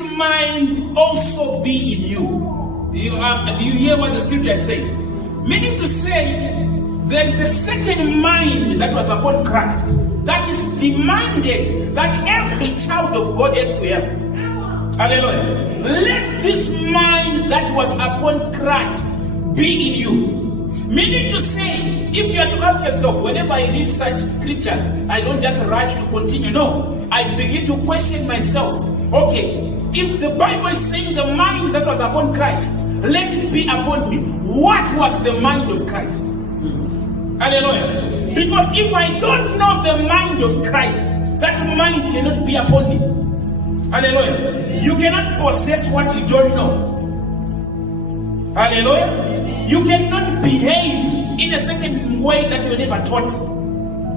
this mind also be in you. Do you hear what the scripture is saying? Meaning to say, there is a certain mind that was upon Christ that is demanded that every child of God has to have. Hallelujah. Let this mind that was upon Christ be in you. Meaning to say, if you are to ask yourself, whenever I read such scriptures, I don't just rush to continue. No, I begin to question myself. Okay, if the Bible is saying the mind that was upon Christ, let it be upon me. What was the mind of Christ? Hallelujah. Because if I don't know the mind of Christ, that mind cannot be upon me. Hallelujah. You cannot possess what you don't know. Hallelujah. You cannot behave in a certain way that you never taught.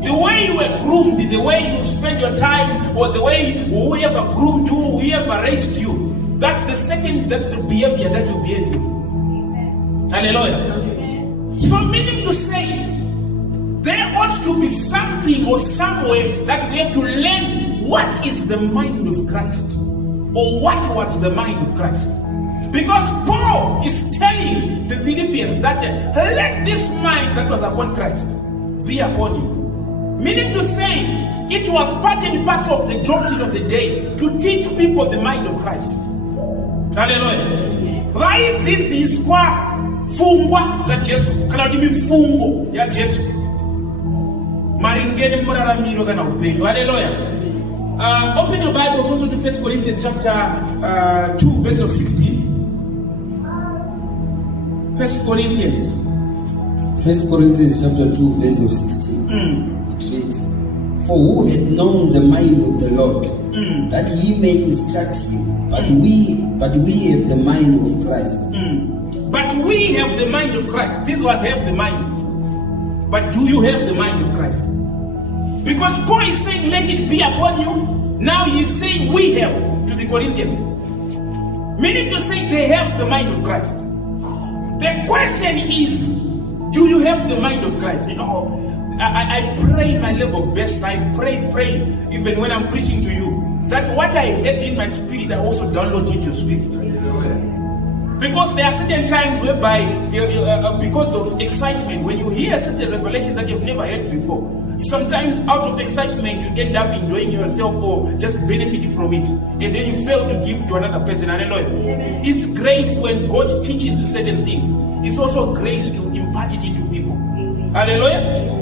The way you were groomed, the way you spend your time, or the way whoever groomed you, whoever raised you, that's the behavior that you behave in. Hallelujah. So meaning to say, there ought to be something or somewhere that we have to learn what is the mind of Christ, or what was the mind of Christ. Because Paul is telling the Philippians that let this mind that was upon Christ be upon you. Meaning to say, it was part and parcel of the doctrine of the day to teach people the mind of Christ. Hallelujah. Right is kwa fungwa za Jesu. Kana kimi fungo ya Jesu. Maringeni muraramiro kana upendo. Hallelujah. Open your Bibles also to 1 Corinthians chapter 2 verse of 16. 1 Corinthians chapter 2 verse of 16. It reads, for who had known the mind of the Lord, that he may instruct him? But we have the mind of Christ. But we have the mind of Christ. This is what have the mind. But do you have the mind of Christ? Because Paul is saying, let it be upon you. Now he is saying we have to the Corinthians. Meaning to say they have the mind of Christ. The question is, do you have the mind of Christ? You know, I pray my level best. I pray, even when I'm preaching to you, that what I heard in my spirit, I also download into your spirit. Because there are certain times whereby, because of excitement, when you hear a certain revelation that you've never heard before, sometimes out of excitement, you end up enjoying yourself or just benefiting from it. And then you fail to give to another person. Hallelujah. It's grace when God teaches you certain things. It's also grace to impart it into people. Hallelujah.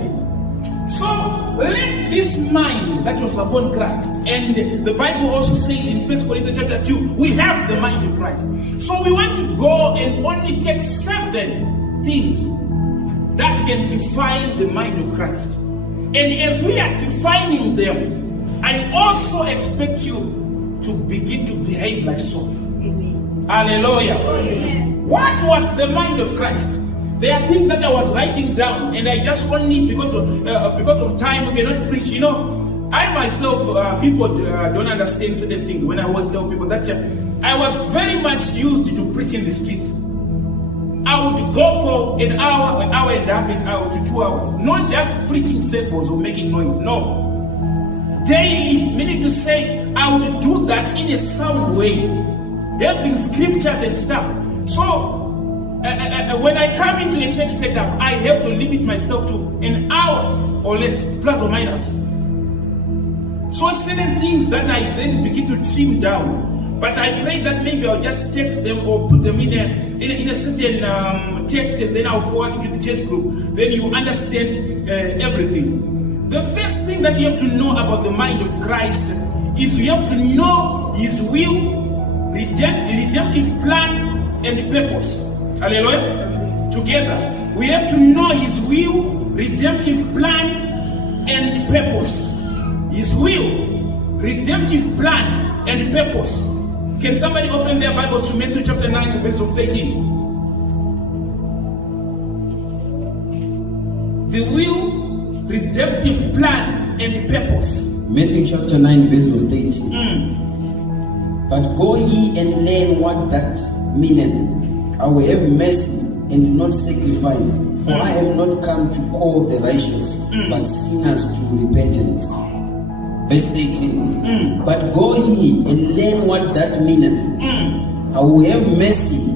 So, let this mind that was upon Christ, and the Bible also says in 1 Corinthians chapter 2, we have the mind of Christ. So we want to go and only take 7 things that can define the mind of Christ. And as we are defining them, I also expect you to begin to behave like so. Amen. Hallelujah. Amen. What was the mind of Christ? There are things that I was writing down, and I just only because of time we cannot preach. You know, I myself, people don't understand certain things. When I was telling people that I was very much used to preach in the streets. I would go for an hour and a half, an hour to 2 hours, not just preaching samples or making noise. No, daily, meaning to say I would do that in a sound way, having scriptures and stuff. So. When I come into a church setup, I have to limit myself to an hour or less, plus or minus. So certain things that I then begin to trim down. But I pray that maybe I'll just text them or put them in a certain text, and then I'll forward it to the church group. Then you understand everything. The first thing that you have to know about the mind of Christ is you have to know His will, redemptive plan, and purpose. Hallelujah. Together, we have to know His will, redemptive plan, and purpose. His will, redemptive plan, and purpose. Can somebody open their Bibles to Matthew chapter 9, the verse of 13? The will, redemptive plan, and purpose. Matthew chapter 9, verse of 13. But go ye and learn what that meaneth. I will have mercy and not sacrifice, for I am not come to call the righteous, but sinners to repentance. Verse 18. But go ye and learn what that meaneth. I will have mercy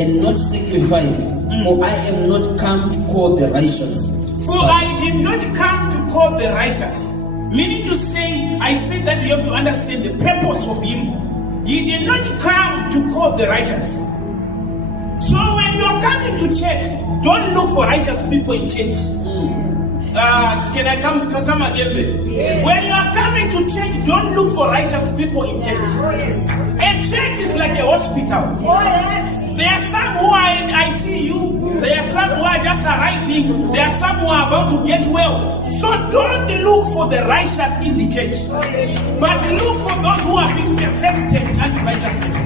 and not sacrifice, for I am not come to call the righteous. For I did not come to call the righteous. Meaning to say, I say that you have to understand the purpose of him. He did not come to call the righteous. So when you are coming to church, don't look for righteous people in church. Can I come again there? Yes. When you are coming to church, don't look for righteous people in church. A church is like a hospital. There are some who are in ICU. There are some who are just arriving. There are some who are about to get well. So don't look for the righteous in the church, but look for those who are being perfected unto righteousness.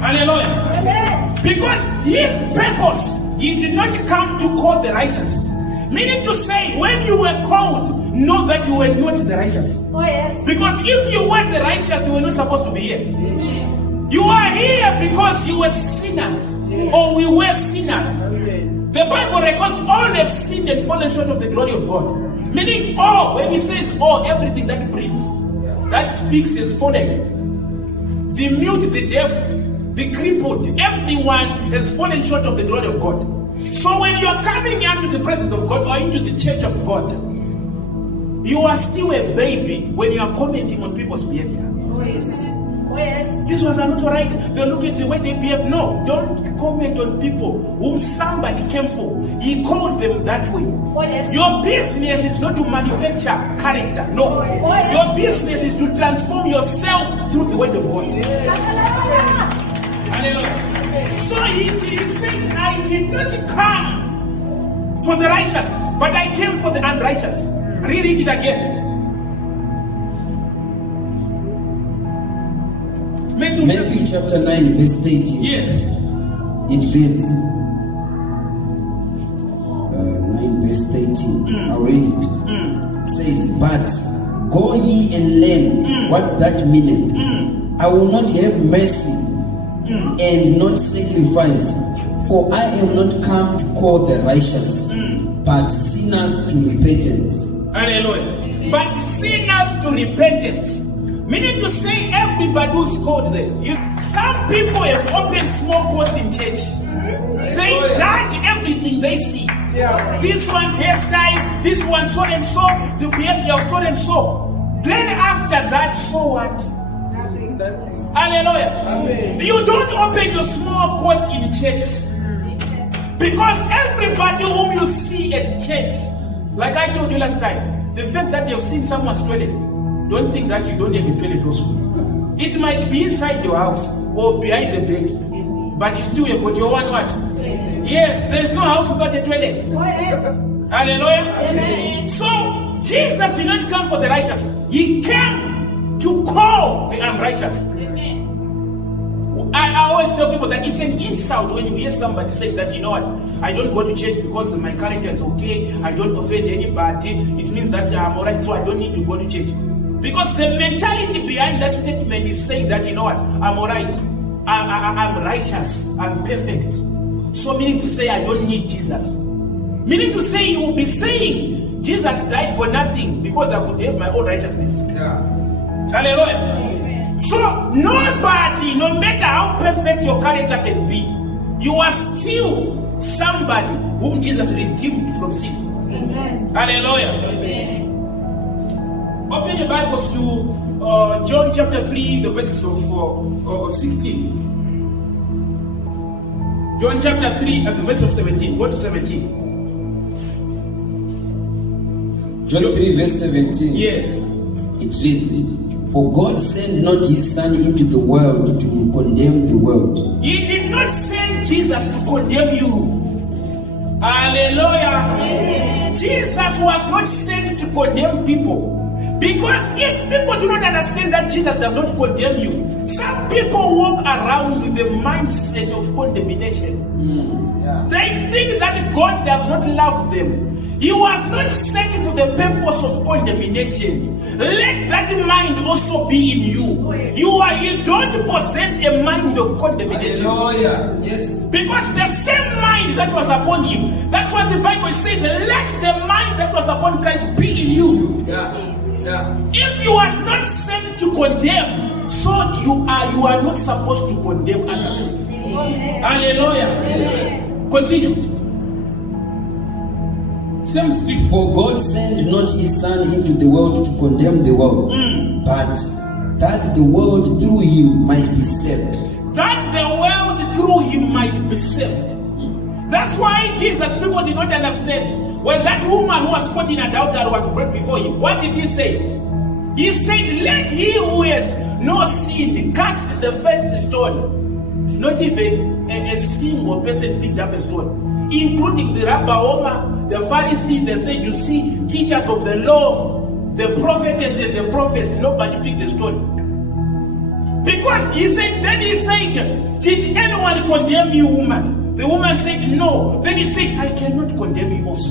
Hallelujah. Because his purpose, he did not come to call the righteous. Meaning to say, when you were called, know that you were not the righteous. Because if you were the righteous, you were not supposed to be here. You are here because you were sinners, or we were sinners. The Bible records all have sinned and fallen short of the glory of God. Meaning all, when it says all, everything that breathes, that speaks is fallen. The mute, the deaf, the crippled, everyone has fallen short of the glory of God. So when you are coming into the presence of God or into the church of God, you are still a baby when you are commenting on people's behavior. These ones are not right. They look at the way they behave. No, don't comment on people whom somebody came for. He called them that way. Your business is not to manufacture character. No. Your business is to transform yourself through the word of God. Hallelujah. So he said, I did not come for the righteous, but I came for the unrighteous. Reread it again. Matthew chapter 9, verse 13. Yes. It reads 9 verse 13. I'll read it. It says, but go ye and learn what that meaneth. I will not have mercy and not sacrifice, for I am not come to call the righteous, but sinners to repentance. Hallelujah. But sinners to repentance. Meaning to say, everybody who's called there. Some people have opened small courts in church. They judge everything they see. This one's hairstyle, this one so and so, the behavior of so and so. Then after that, so what? Hallelujah. You don't open your small courts in church. Because everybody whom you see at church, like I told you last time, the fact that you've seen someone's toilet, don't think that you don't have a toilet also. It might be inside your house or behind the bed, but you still have got your one what? Yes, there is no house without a toilet. Hallelujah. Amen. So Jesus did not come for the righteous. He came to call the unrighteous. I always tell people that it's an insult when you hear somebody saying that, you know what, I don't go to church because my character is okay, I don't offend anybody, it means that I'm alright, so I don't need to go to church. Because the mentality behind that statement is saying that, you know what, I'm alright, I'm righteous, I'm perfect. So meaning to say I don't need Jesus. Meaning to say you will be saying Jesus died for nothing because I could have my own righteousness. Hallelujah. So nobody, no matter how perfect your character can be, you are still somebody whom Jesus redeemed from sin. Amen. Hallelujah. Amen. Open the Bibles to John chapter 3, the verses of 16. John chapter 3 and the verse of 17. Go to 17. John 3 verse 17. Yes. It reads, for God sent not his Son into the world to condemn the world. He did not send Jesus to condemn you. Hallelujah. Amen. Jesus was not sent to condemn people. Because if people do not understand that Jesus does not condemn you, some people walk around with the mindset of condemnation. They think that God does not love them. He was not sent for the purpose of condemnation. Let that mind also be in you. You don't possess a mind of condemnation. Yes. Because the same mind that was upon him, that's what the Bible says, let the mind that was upon Christ be in you. If you are not sent to condemn, so you are not supposed to condemn others. Hallelujah. Continue. Same script. For God sent not his Son into the world to condemn the world, but that the world through him might be saved. That the world through him might be saved. That's why Jesus, people did not understand. When that woman who was caught in adultery was brought before him, what did he say? He said, let he who has no sin cast the first stone. Not even a single person picked up a stone, including the Rabbi, the Pharisees, the Sadducees, teachers of the law, the prophetess and the prophets. Nobody picked a stone. Because he said, did anyone condemn you, woman? The woman said, no. Then he said, I cannot condemn you also.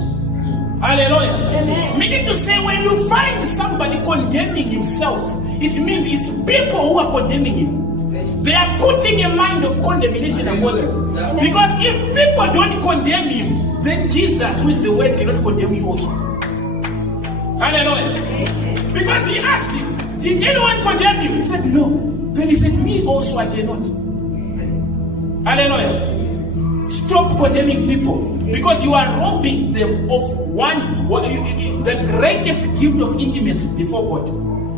Hallelujah. Amen. Meaning to say, when you find somebody condemning himself, it means it's people who are condemning him. They are putting a mind of condemnation upon him. Because if people don't condemn him, then Jesus, who is the word, cannot condemn him also. Hallelujah. Because he asked him, did anyone condemn you? He said, no. Then he said, me also I cannot. Hallelujah. Stop condemning people, because you are robbing them of the greatest gift of intimacy before God.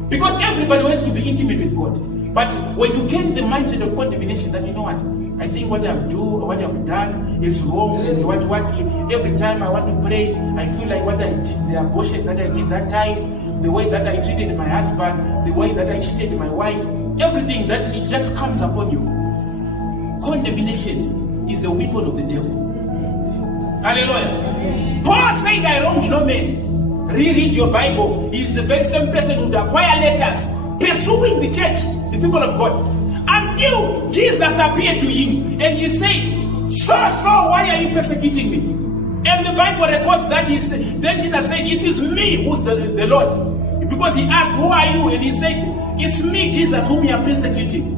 Because everybody wants to be intimate with God. But when you get the mindset of condemnation, that you know what, I think what I've done is wrong, and what every time I want to pray, I feel like what I did, the abortion that I did that time, the way that I treated my husband, the way that I treated my wife, everything that it just comes upon you. Condemnation is the weapon of the devil. Hallelujah. Paul said, I wronged no man. Reread your Bible. He's the very same person who acquired letters, pursuing the church, the people of God, until Jesus appeared to him and he said, so why are you persecuting me? And the Bible records that then Jesus said, it is me who's the Lord. Because he asked, who are you? And he said, it's me, Jesus, whom you are persecuting.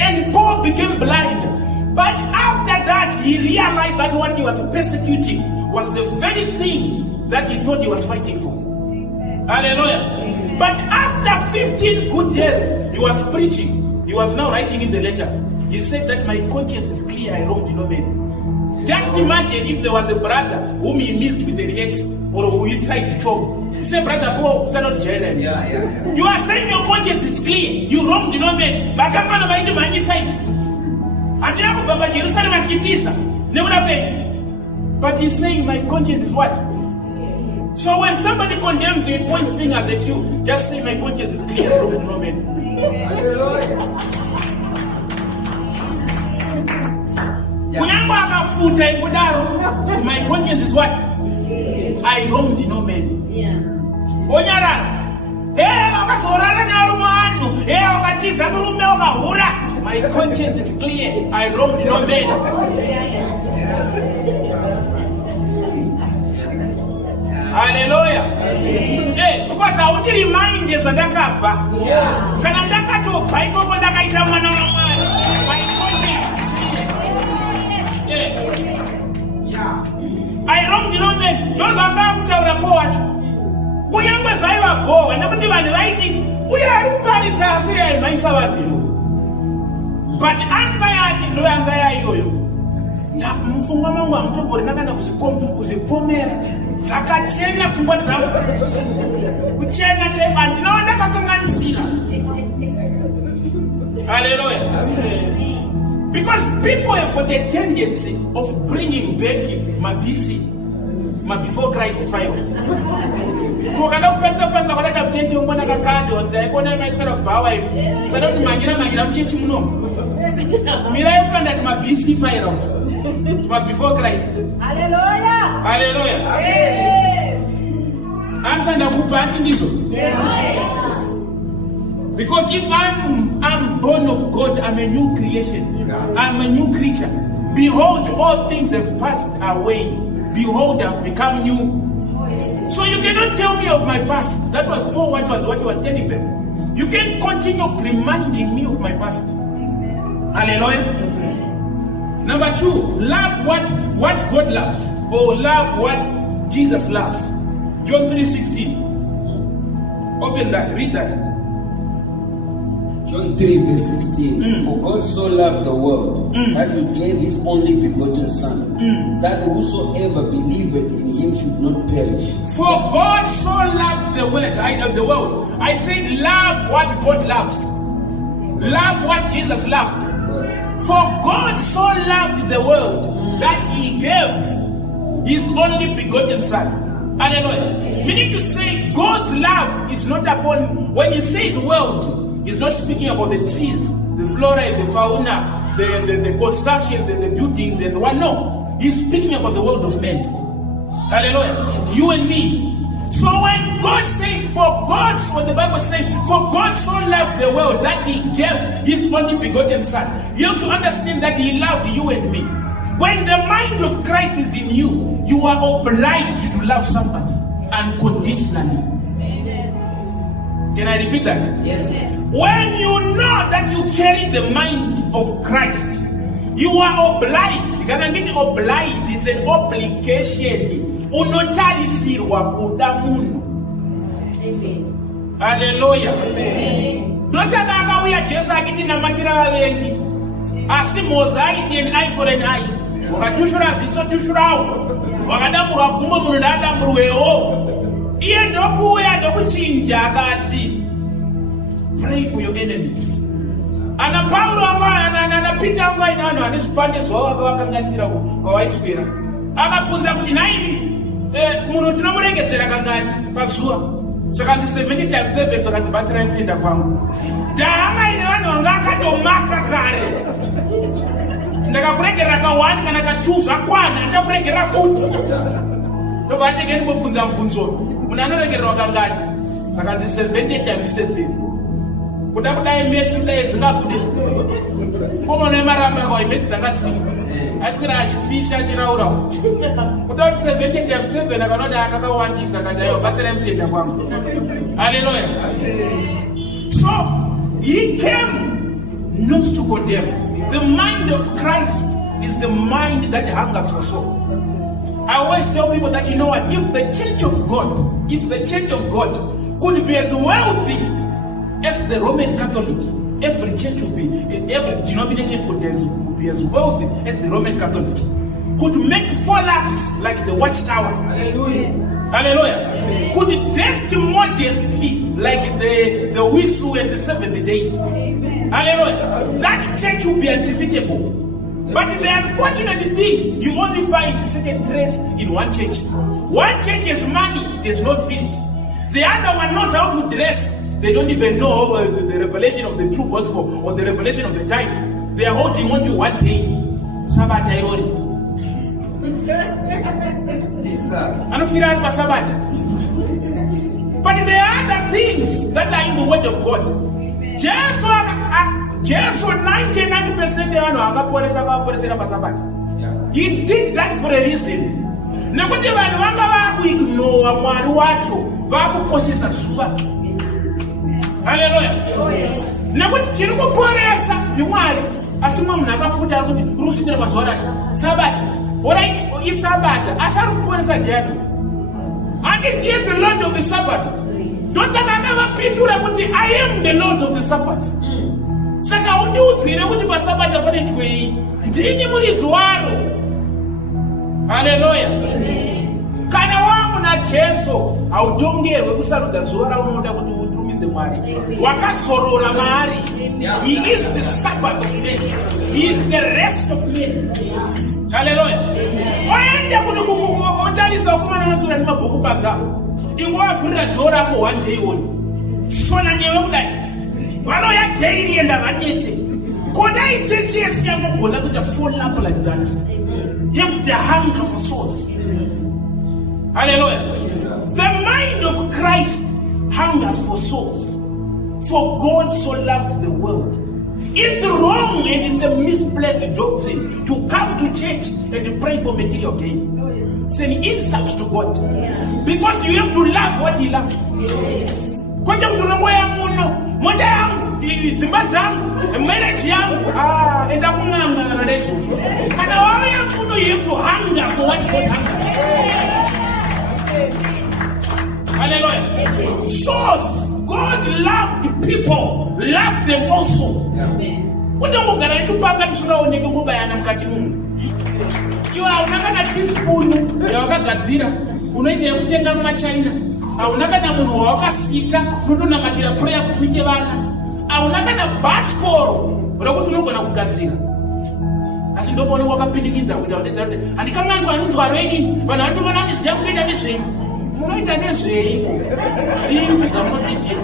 And Paul became blind. But after that, he realized that what he was persecuting was the very thing that he thought he was fighting for. Hallelujah. But after 15 good years, he was preaching. He was now writing in the letters. He said that my conscience is clear, I wronged no man. Just imagine if there was a brother whom he missed with an ex, or who he tried to choke. He said, brother, go, they're not jail. Yeah. You are saying your conscience is clear. You wronged no man. But I can't find my side. But he's saying my conscience is what? So when somebody condemns you and points fingers at you, just say my conscience is clear. My conscience is what? I wronged no man. My conscience is clear. I wronged no man. Hallelujah. Hey, because I want to remind you that I wronged no man. Those are going to tell the poet. We are poor and everything I'm writing. We are everybody saying my salary. But answer yake ndo yanga yayo. Na mfunga mangu amtobori nakana kuzipomera. Zakachena fungwa zangu. Kuchena chemba ndinaona kakanganisira. Hallelujah. Because people have got a tendency of bringing back my before Christ fire. Tukanda kufenza kwenda mchechi mbona kakadi onda ikona imeshika bawa hivi. Sasa tumangira mchechi mno. Mira yokanda tuma BC fire out. Tuma before Christ. Hallelujah. Hallelujah. Yes. Amtanda kupati ndizo. Because if I'm born of God, I'm a new creation. I'm a new creature. Behold, all things have passed away. Behold, I've become new. So you cannot tell me of my past. That was Paul, what he was telling them. You can't continue reminding me of my past. Hallelujah. Number 2, love what God loves, or love what Jesus loves. John 3:16. Open that, read that. John 3 verse 16. For God so loved the world that he gave his only begotten Son, that whosoever believeth in him should not perish. For God so loved the world. I said love what God loves. Love what Jesus loved. For God so loved the world that he gave his only begotten Son. Hallelujah. Meaning to say God's love is not upon, when he says world, he's not speaking about the trees, the flora and the fauna, the construction, the buildings and the one. No. He's speaking about the world of men. Hallelujah. You and me. So when God says, when the Bible says, for God so loved the world that he gave his only begotten Son, you have to understand that he loved you and me. When the mind of Christ is in you, you are obliged to love somebody unconditionally. Can I repeat that? Yes. When you know that you carry the mind of Christ, you are obliged. Can I get obliged? It's an obligation. Unotarisirwa kuda munhu. Hallelujah. Ndotaka uya Jesu akiti namatira vavengi. Asi mozaiti an eye for an eye. Wakatushura ziso tushurawo. Wakadamburwa gumbo munhu ndadamburwewo. Iye ndokuuya ndokuchinja akati, pray for your enemies. Ana Paulo ana Peter anga inano ane zvipande zvavo vakakanganisira kwa vaiswera. Akafunza kuti naimi munhu tinomuregedzera kangani pazuva. Saka ndi 70 times 7 zvakatibatsira kutenda kwangu. Ndanga ine vanhu vanga akatomaka kare. Ndakakuregerera ka 1 kana ka 2 zvakwana, ndichakuregerera futi. Ndobva ndegeni kubvunza mubvunzo. Munhu anoregererwa kangani? Saka ndi 70 times 7. Kuda kudai metsi kudai zvingabude. Koma nemaramba kwa metsi dzakasimba. Asikira achifisha achiraura. Kuda kuti 70 times 7 akanota akakawandisa kana ayo batsira mutenda kwangu. Hallelujah. So he came not to condemn. The mind of Christ is the mind that hungers for soul. I always tell people that, you know what, if the church of God could be as wealthy as the Roman Catholic, every church would be, every denomination would be as wealthy as the Roman Catholic. Could make 4 laps like the watchtower. Hallelujah. Hallelujah. Could dress modestly like the whistle and the 70 days. Amen. Hallelujah. That church will be undefeatable. But the unfortunate thing, you only find certain traits in one church. One church has money, there's no spirit. The other one knows how to dress. They don't even know the revelation of the true gospel or the revelation of the time. They are holding on to one day. Sabbath. But there are other things that are in the word of God. Jesus 99% he did that for a reason. Nekuti vanhu vanga vakuignora Mwari wacho, vakukoshesa zuva. Hallelujah. Nekuti tiri kuporesa ndiMwari, asi mwe munhu akafuta ari kuti rusvitira pazuva rake Sabata. Alright, iSabata asari kuporesa ndiani? Ati ndiye the Lord of the Sabbath. Ndotaka akavapindura kuti I am the Lord of the Sabbath. Saka undiudzire kuti paSabata pane twei, ndini muridzi waro. Hallelujah. Kana wamuna Jesu hautongerwe kusarudza zuva raunoda kuti utumidze Mwari. Wakazorora maari. He is the Sabbath of men. He is the rest of men. Hallelujah. Waende kuti kutarisa kumana notsura nemabhuku panga. Ingowavhurira dhoo rako one day one. Shona newe kudai. Vanoya daily and vanete. Kodai chechi yesi yamogona kuti fall up like that. Have the hunger for souls. Hallelujah. The mind of Christ hungers for souls. For God so loved the world. It's wrong and it's a misplaced doctrine to come to church and to pray for material gain. It's an insult to God. Because you have to love what he loved. Koja kutunongo ya muno, moja yangu, zimba zangu, marriage yangu, enda kunganga na relationship. Kana wawe ya muno, you have to hunger for what God hungers. Hallelujah. Shows God loved people, loved them also. You are not a teaspoon, you are a gazira, unaita ya kutenga mama China. Aunaka na munu waka sika, nudu na matira prayer kutuite bana. Aunaka na baskoro, unakutu nuko na kugazira. Asi ndopo ni waka pinigiza kuja. Ani kama ntu anuntu wareni, wana antu wana misi ya kuleta nese. Muraita nese. Things are not easy.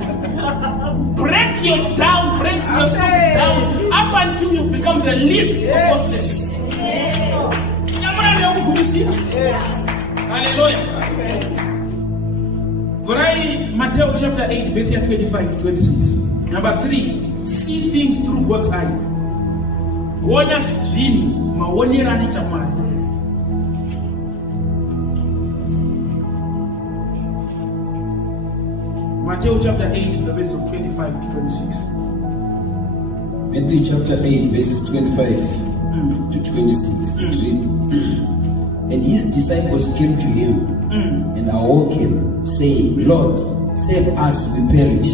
Break yourself down up until you become the least of Muslims. Hallelujah. Matthew chapter 8, verse 25 to 26. Number 3, see things through God's eye. Matthew chapter 8, the verse of 25 to 26. Matthew chapter 8, verses 25 to 26. It reads, and his disciples came to him and awoke him, saying, Lord, save us, we perish.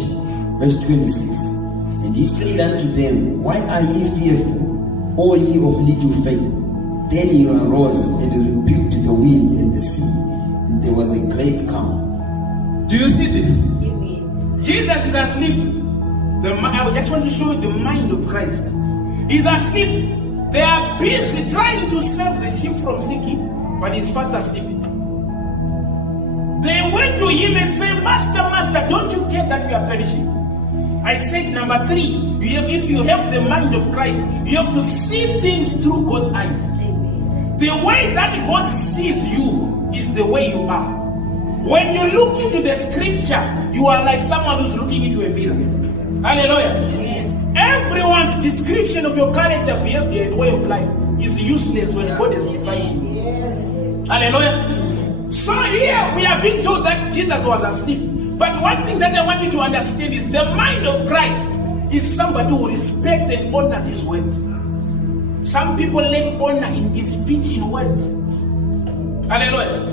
Verse 26. And he said unto them, why are ye fearful, O ye of little faith? Then he arose and rebuked the winds and the sea, and there was a great calm. Do you see this? Jesus is asleep. I just want to show you the mind of Christ. He's asleep. They are busy trying to save the sheep from sinking, but he's fast asleep. They went to him and said, Master, don't you care that we are perishing? I said, number 3, if you have the mind of Christ, you have to see things through God's eyes. The way that God sees you is the way you are. When you look into the scripture, you are like someone who's looking into a mirror. Hallelujah. Yes. Everyone's description of your character, behavior, and way of life is useless when God has defined you. Yes. Hallelujah. So here we are being told that Jesus was asleep. But one thing that I want you to understand is the mind of Christ is somebody who respects and honors his word. Some people lack honor in speech, in words. Hallelujah.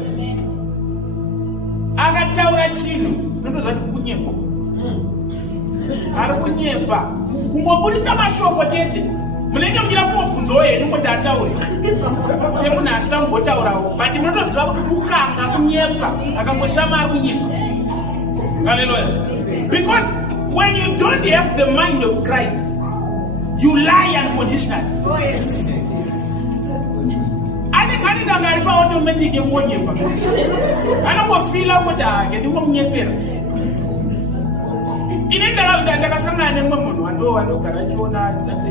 Agataura chino, noto zati kunyepo. Ari kunyepa. Kungobulisa mashoko chete. Munenge mujira kufunzo wenu kuti ataure. Semuna asira ngotaurawo. But munotoziva kuti kukanga kunyepa. Akangoshama ari kunyepa. Hallelujah. Because when you don't have the mind of Christ, you lie unconditionally. Oh yes. Ngaripa automatic nyepa. Anongofila kuti ke ndingomnyepera. Inenda ndakasangana nemunhu wanogara Shona ndase.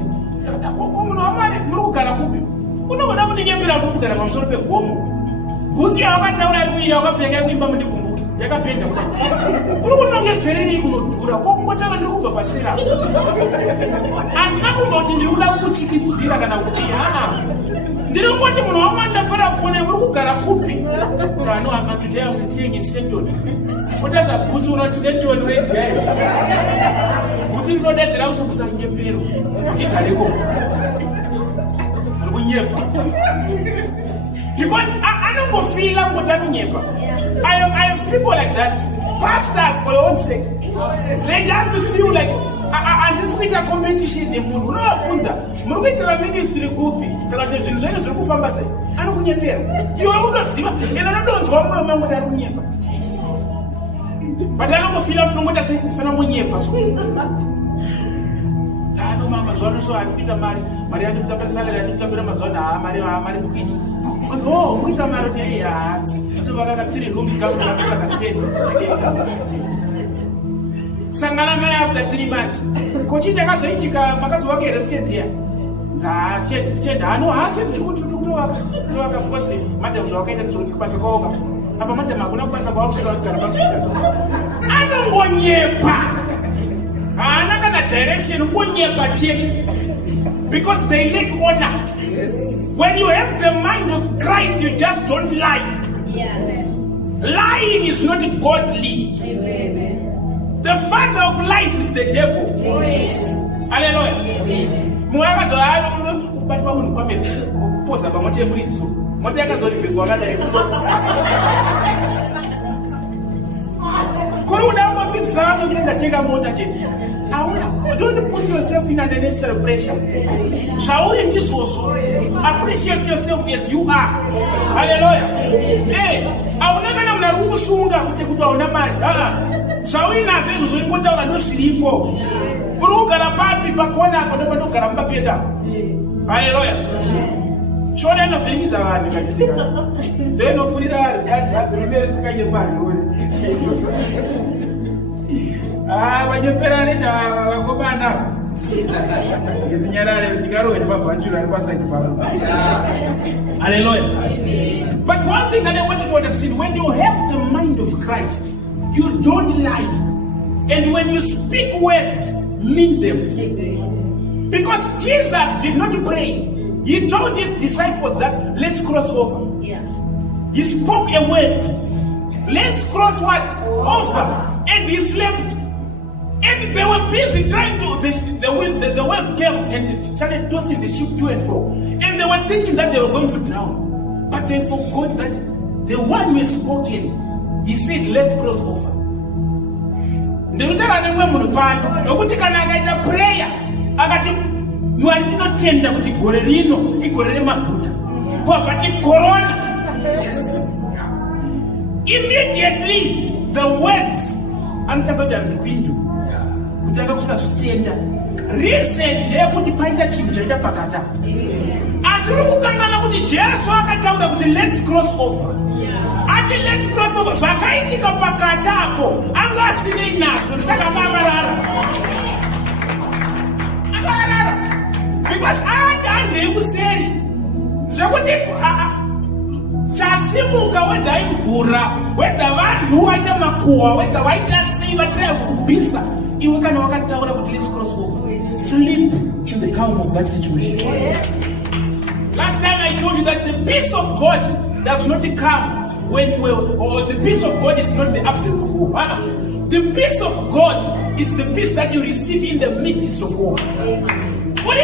Munhu wamari muri kugara kupi? Unogoda kundinyepera muri kugara pamusoro pegomo. Bhutsi yakataura ari kuiya wakapfeka kuimba mundikumbuki. Yakapenda. Uri kunongedzereri kunodhura. Kokotaura ndiri kubva pasira. Andina kumboti ndikuda kukuchikidzira kana kuti ndiri kuti munhu wamanda fara kone muri kugara kupi? Tano today I'm seeing in Senton. What is the boots on Senton raise here? Boots in that round to Sanjepero. Because I don't go feel like what I'm here. I have people like that. Pastors for your own sake. They have to feel like and this week a competition in Muru. No, Funda. Muru to the ministry group. Translation is a kufamba say. I don't know. You are not see. And I don't want my mama that Munyepa. But I don't feel like no one say Munyepa. I know Mama Zona, so I Peter Mari, Maria de Tapersala, and Taperamazona, Maria Bukit. Oh, we come out here. To 3 rooms come to the state. Sangana after 3 months. Coaching us a chica, Makas work at a state here. Said, I know how to do a person. Madam was located to Pasacoga. I'm a madam, I will not pass about I don't want Yepa. Another direction, 1 year per change. Because they lack honor. When you have the mind of Christ, you just don't lie. Yeah. Lying is not godly. Amen. The father of lies is the devil. Yes. Hallelujah. But woman come pose about what you so. What you got to do is what I Don't put yourself in unnecessary pressure. Shouting this also. Appreciate yourself as you are. Hallelujah. Hey, I will never know who soon got to go on a man. Shouting as you put down a new sleep. Hallelujah. Shona no thing is that they no free that as the reverse kind of man. When you put it go back now. Hallelujah. But one thing that I want you to understand, when you have the mind of Christ, you don't lie. And when you speak words, mean them. Because Jesus did not pray. He told his disciples that let's cross over. Yeah. He spoke a word. Let's cross what? Over. And he slept. And they were busy trying to, the wave came and started tossing the ship to and fro. And they were thinking that they were going to drown. But they forgot that the one who spoken, he said, let's cross over. Prayer. Mwari inotenda kuti gore rino igore remaguta kwabati corona. Immediately the words anotaka ndikuindu kutaka kusazvitenda reason ndeyekuti paita chinhu chaita pakata asi uri kukangana kuti Jesu akataura kuti let's cross over. Ati let's cross over zvakaitika pakata apo anga asinei nazvo saka akavarara. Because I kuseri zvekuti chasimuka weda imvura weda vanhu waita makuhwa weda waita sei vatira kubvisa iwe kana wakataura kuti let's cross over, sleep in the calm of that situation. Last time I told you that the peace of God does not come when or the peace of God is not the absence of war. The peace of God is the peace that you receive in the midst of war. But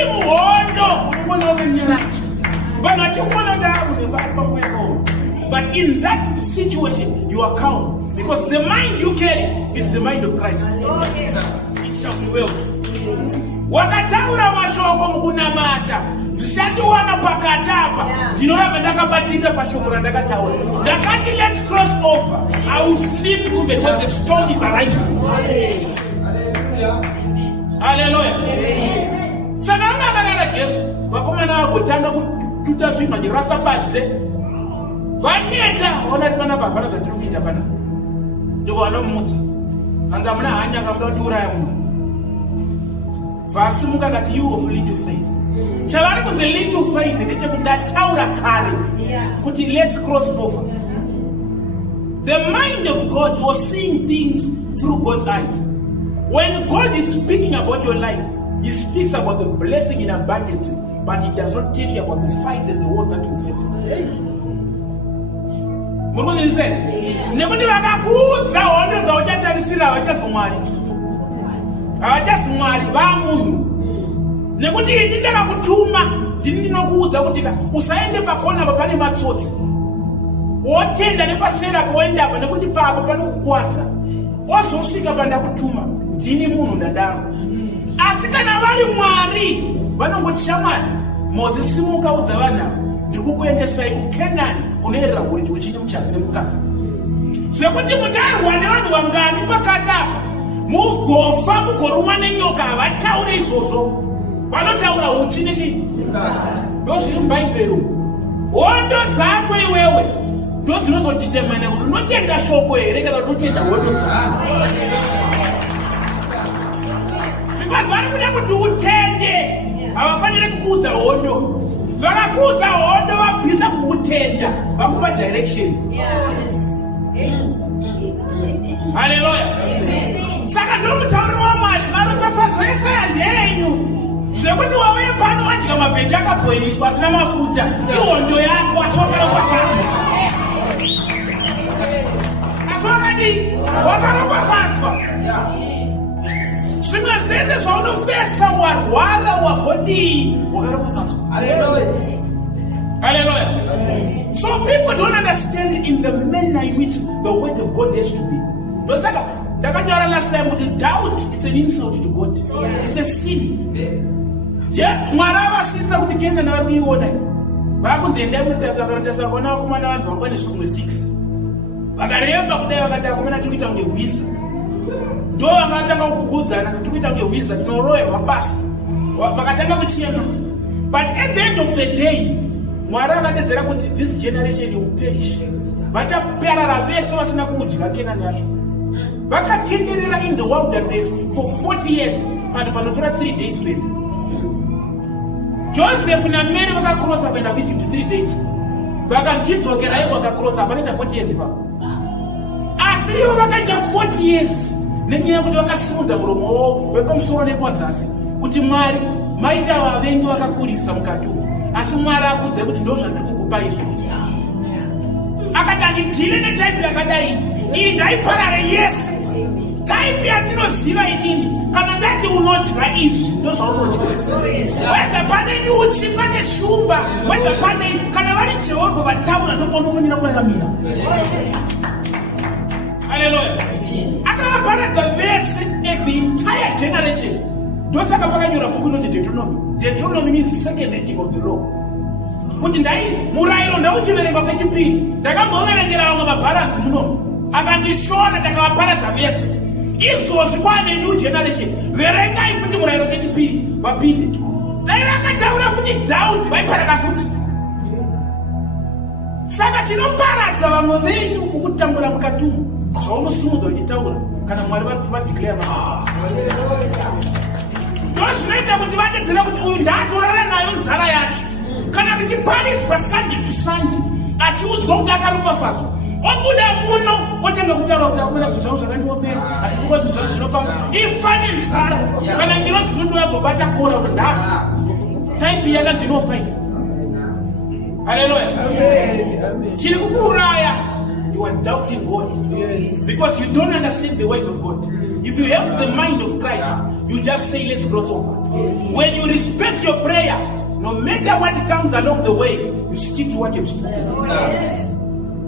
in that situation, you are calm because the mind you carry is the mind of Christ. It shall be well. Wakataura mashoko mukunamata zvishandiwana pakatapa ndinoramba ndakabatira pashoko randakataura ndakati let's cross over. I will sleep even when the storm is arising. Hallelujah. Sananga barara Jesu vakomana vakutanga kututa zvinhu vachirasa panze vaneta ona ri pana baba nazvatiri kuita panapa ndiko vanomudza kanza muna hanya kamuda kutiuraya munhu vasimuka kati you of little faith. Chavari kunze little faith ndechekuti ndataura kare kuti let's cross over. The mind of God was seeing things through God's eyes. When God is speaking about your life, He speaks about the blessing in abundance, but He does not tell you about the fight and the war that you face. Murmuri said, "Nekuti vakakuudza hondo dzauchatarisira havachazomwari, havachazomwari vamunhu. Nekuti ini ndakakutuma ndini ndinokuudza kuti usaende pakona apa pane matsotsi, wotenda nepasera poendapo nekuti papo panokukuwadza, wozosvika pandakutuma ndini munhu ndadaro." Asi kana vari Mwari vanongoti shamwari mozisimuka udza vanhu ndiri kukuendesai kuKenani kunoerera uchini muchavi nemukaka zvekuti mucharwa nevanhu vangani pakati apa mugofa mugorumwa nenyoka havataure izvozvo vanotaura uchi nechii ndozviri mubhaibheri. Hondo dzako iwewe ndodzinozoditemana kuti unotenda shoko here kana unotenda hondo dzako. Because vari kuda kuti utende havafaniri kukuudza hondo. Vakakuudza hondo vabvisa kukutenda vakupa direction. Hallelujah. Saka ndomutauriro waMwari maropafadzo ese handenyu zvekuti wauye pano wadya mavheji akabhoiliswa asina mafuta ihondo yako asi wakaropafadzwa. Asi wakadii? Wakaropafadzwa. Zvimwe zvese zvaunofesa warwara wabhodii wakaropafadzwa. Hallelujah. So people don't understand in the manner in which the word of God has to be. Ndosaka ndakataura last time kuti doubt it's an insult to God. It's a sin. Mwari avasvitsa kuti kenda navari kuiona vakunzenda kutasa kona vakomana vanhu vangwane zvikumwe 6 vakaremba kudai vakati vakomana tiri kuita kunge hwisa ndo vakatanga kukugudzana tiri kuita kunge hwisa tinoroverwa basa vakatanga kuchema. But at the end of the day Mwari akatedzera kuti this generation will perish, vachaparara vese vasina kudya Kenani yacho. Vakatenderera in the wilderness for 40 years pano panotora 3 days baby. Joseph na Mary vakakrosa kuenda kuIjipti 3 days. Vakanzidzokera ivo vakakrosa panoita 40 years ipapo. Asi ivo vakaita 40 years nenyaya yekuti vakasimudza muromo wavo wepamusoro nepazasi kuti Mwari maita vavengi vakakurisa mukati umo, asi Mwari akudze kuti ndo zvandiri kukupa izvo. Akati andidhile netaipi yakadai iyi ndaiparare yese. Taipi yandinoziva inini kana ndati unodya izvi ndo zvaunodya. Whether pane nyuchi pane shumba, whether pane kana vari Jehovha vataura ndopanofanira kuraramira. Hallelujah. Akavaparadza vese the entire generation. Ndosaka pakanyora bhuku inoti Deuteronomy. Deuteronomy means the second reading of the law. Kuti ndai murayiro ndauchiverenga kwechipiri ndakamboverengera vamwe mabharanzi muno akandishora ndakavaparadza vese. Izvozvi kwane new generation verengai futi murayiro kechipiri vapinde. Dai vakataura futi doubt vaiparada futi. Saka tinoparadza vamwe venyu kukutambura mukati umu zvaunosimudza uchitaura kana Mwari vari kuti vadeclare ndozvinoita kuti vadedzera kuti uyu ndaatorara nayo nzara yacho. Kana tichiparidzwa Sunday to Sunday achiudzwa kuti akaropafadzwa obuda muno otanga kutaura kuti akumira zvinhu zvangu zvakandiomera hatikuba zvinhu zvangu zvinofamba ifane nzara kana ngiro dzinotozobata kora kuti ndafa taipi yaka dzinofa. Hallelujah. Chiri kukuuraya. You are doubting God because you don't understand the ways of God. If you have the mind of Christ, you just say let's cross over. When you respect your prayer, no matter what comes along the way, you stick to what you've spoken.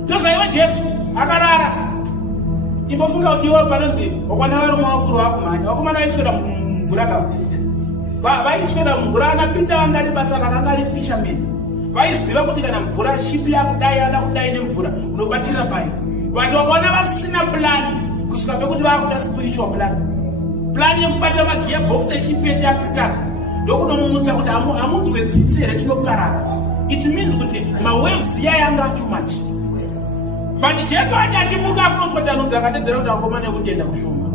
Just like Jesus, akarara. Ibofunga kuti iwe panonzi wakwanara mumakuru akumanya. Wakumana vaiswera mvura ka. Vaiswera mvura anapita vangari basa vakangari fishermen. Vaiziva kuti kana mvura shipi yakudai ada kudai nemvura unobatirira pai. Vanhu vakaona vasina plan kusvika pekuti vakuda spiritual plan yekubatira magearbox eshipi ese yakutadza ndokunomumutsa kuti hamunzwe tsitsi here tinoparara. It means kuti mawaves yayanga too much. But Jesu ati achimuka akunozwa kuti anonzi akatedzera kuti vakomana ekutenda kushoma.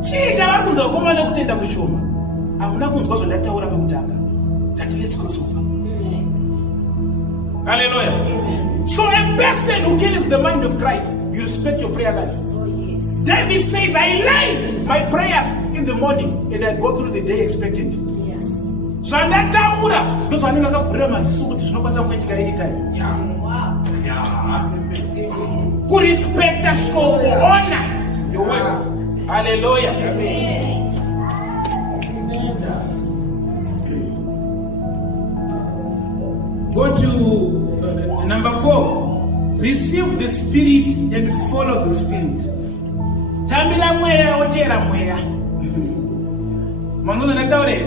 Chii chavari kunzi vakomana ekutenda kushoma? Hamuna kunzwa zvandataura pekutanga. That let's cross over. Hallelujah. So a person who carries the mind of Christ, you respect your prayer life. David says, I lay my prayers in the morning and I go through the day expectant. So ndataura ndozvanenge akavhurira maziso kuti zvinokwanisa kuitika anytime. Kurespecta shoko, honor your word. Hallelujah. Go to number 4. Receive the Spirit and follow the Spirit. Tambila mweya otera mweya. Manzono nataure.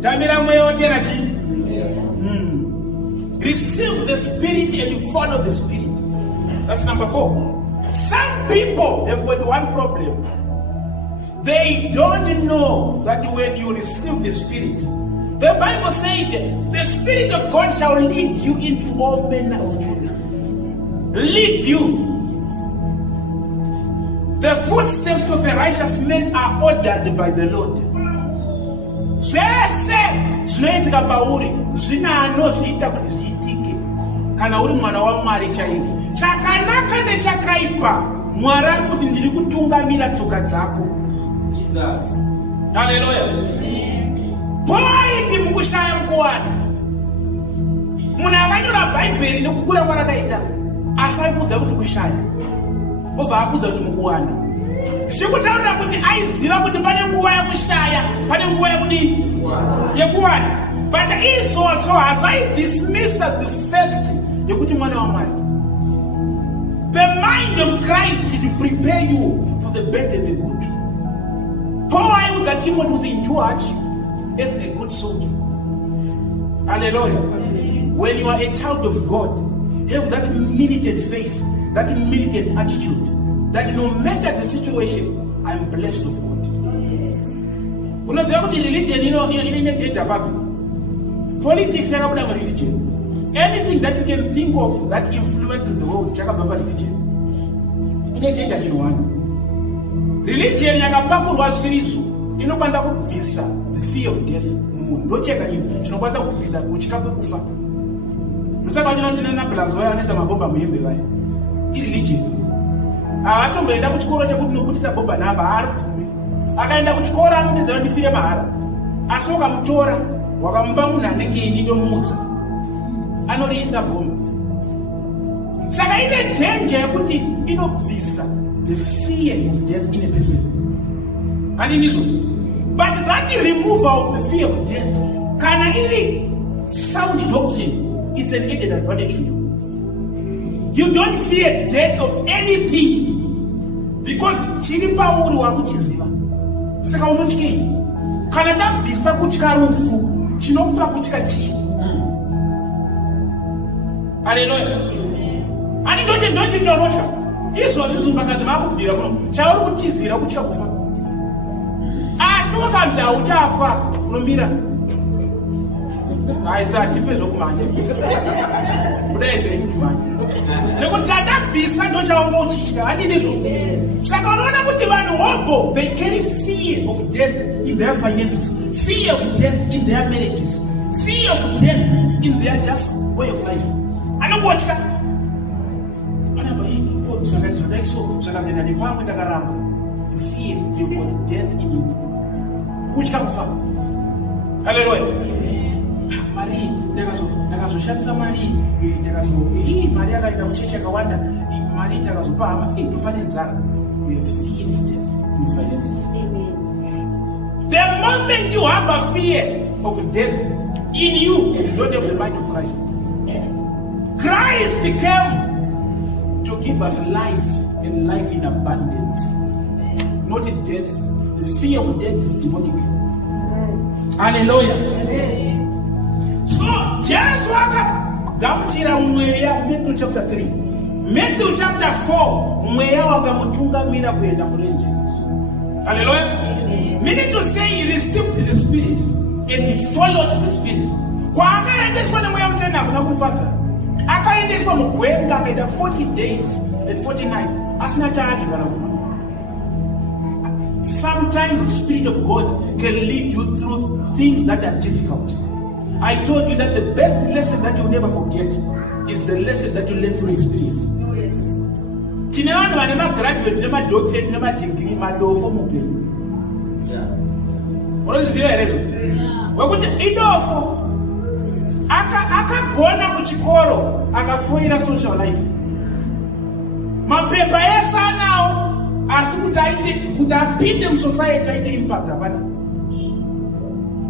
Tambila mweya otera chi. Receive the Spirit and follow the Spirit. That's number 4. Some people have got one problem. They don't know that when you receive the Spirit, the Bible said, the Spirit of God shall lead you into all manner of truth. Lead you. The footsteps of a righteous man are ordered by the Lord. Zvese zvinoitika pauri zvina anozviita kuti zviitike kana uri mwana waMwari chaiye. Chakanaka nechakaipa Mwari ari kuti ndiri kutungamira tsoka dzako. Jesus. Hallelujah. Poiti mukushaya nguwani. Munhu akanyora bhaibheri nekukura kwarakaita asaikudza kuti kushaya obva akudza kuti mukuwana. Zvikutaurira kuti aiziva kuti pane nguva yekushaya pane nguva yekuwana. But izvozvo hazvaidismissa the fact yekuti mwana waMwari. The mind of Christ should prepare you for the bad and the good. Paul with the Timothy will endure hardship as a good soldier. Hallelujah. Amen. When you are a child of God, have that militant face, that militant attitude, that no matter the situation, I'm blessed of God. Unaziona kuti religion ine politics yakabula religion. Anything that you can think of that influences the world, chakababa religion. Ine one. Religion yakapakurwa sirizo inokwanisa kubvisa the fear of death. Ndocheka chino chinokwanisa kubvisa kuchikape kufa. Saka chinonzina blazo yanesa mabomba muembe vai. Ireligion. Atomboenda kuchikoro chekuti nokutisa bomba namba ari kufume. Akaenda kuchikora anodedzera ndifire mahara. Asi ukamutora wakamupa munhu anenge indomudza. Anoriisa bomba. Saka ine danger yekuti inobvisa the fear of death in a person. But that removal of the fear of death, can any sound doctrine, it's an added advantage to you. You don't fear death of anything because chiripa uri wakuchiziva. Saka unochiki. Kana tabvisa kuchika rufu, chinokupa kuchika chii. Hallelujah. Ani ndoche ndocha. Izo zvizumakazi makubvira kuno. Chauri kuchizira kuchika kufa. Asi wakanza uchafa unomira. Aisa tife zvokumanje. Kudai zveimanje. Nekuti chatabvisa ndochaonga uchichika. Handinizvo. Saka unoona kuti vanhu hobo, they carry fear of death in their finances, fear of death in their marriages, fear of death in their just way of life. Anokuchika. You fear you've got death in you. Which comes from? Hallelujah. Marie, ndakazoshandisa Marie, Marie akaenda kuchechi akawanda, Marie ndakazopama, ndofane nzara. You have fear of death in your finances. Amen. The moment you have a fear of death in you, you don't have the mind of Christ. Christ came to give us life and life in abundance, not death. The fear of death is demonic. Hallelujah. So just walk up down to Matthew chapter 3, Matthew chapter 4. Hallelujah. Meaning to say he received the Spirit and he followed the Spirit. Akaendeswa mugwenga akaita 40 days and 40 nights asina chaati varahuma. Sometimes the Spirit of God can lead you through things that are difficult. I told you that the best lesson that you'll never forget is the lesson that you learn through experience. Oh yes. Tine vanhu vane magraduate nemadoctorate nemadegree madofo mupenyu. Unoziziva here izvo? Wekuti idofo akagona kuchikoro akafoira social life. Mapepa ese anawo asi kuti apinde musociety aite impact hapana.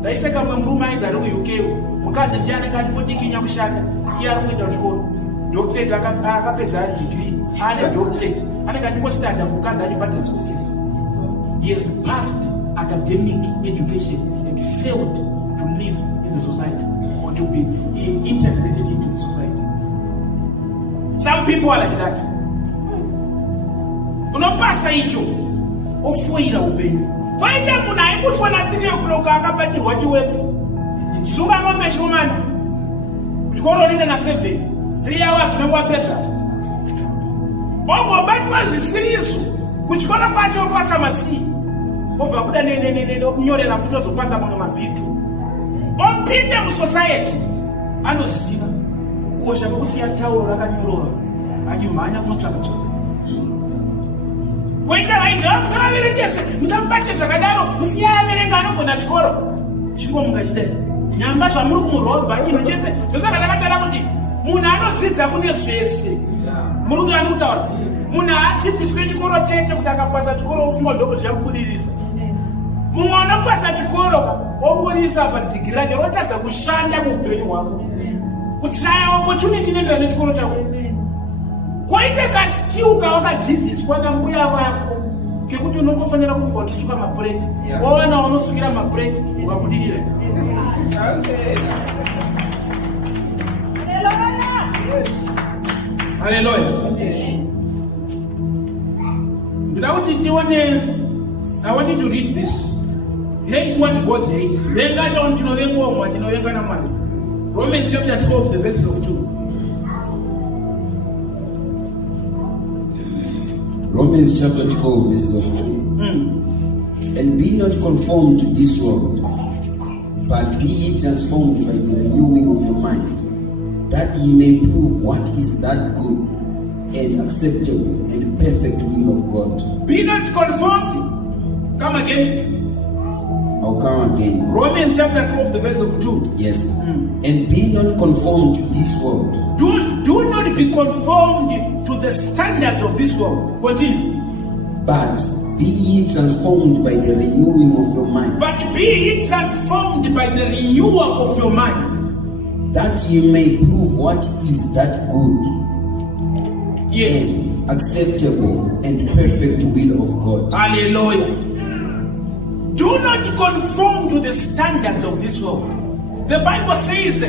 Taiseka murume ainzi ari kuUK, mukadzi ndiye anenge achimbodikinya kushanda, iye ari kuenda kuchikoro. Doctorate akapedza degree, ane doctorate, anenge achimbostanda mukadzi achibhadhara school fees. He has passed academic education and failed to live in the society or to be integrated into the society. Some people are like that. Unopasa icho ofoira upenyu. Kwaita munhu aimboswa na 3 o'clock akabatirwa chiwepo. Sunga ngombe chomani. Chikoro rine na 7. 3 hours unongwapedza. Ongobatwa zvisiriso. Kuchikora kwacho pasa masi. Obva kuda kunyorera futi ozopasa mamwe mabhitu. Opinde musociety anoziva kukosha kwekusiya tauro rakanyorwa achimhanya kunotsvaka tsvaka. Kuita vaidza musaverekese, musamubate zvakadaro, musiya averenga anogona chikoro. Chingomuka chidai. Nyamba zvamuri kumurobha ino chete. Ndosaka ndakataura kuti munhu anodzidza kune zvese. Muri kuti anokutaura. Munhu aadzidziswe chikoro chete kuti akapasa chikoro ofunga dhokodheya chamubudirisa. Mumwe unopasa chikoro ongorisa padhigiri rake rotadza kushanda muupenyu hwako. Kushaya opportunity inoenderana nechikoro chako. kwaite kaskill kawakadzidziswa nambuya vako kekuti unongofanira kungotisuka mapureti wawana unosukira mapureti ukabudirira. Hallelujah. I want you to read this. Hate what God hates. Romans chapter 12, the verses of 2. Romans chapter 12, verses of 2. And be not conformed to this world, but be ye transformed by the renewing of your mind, that ye may prove what is that good and acceptable and perfect will of God. Be not conformed. Come again. I'll come again. Romans chapter 12, the verse of 2. Yes. And be not conformed to this world. Do not be conformed to the standards of this world. Continue. But be ye transformed by the renewing of your mind. But be ye transformed by the renewal of your mind, that ye may prove what is that good, yes, and acceptable and perfect will of God. Hallelujah. Do not conform to the standards of this world. The Bible says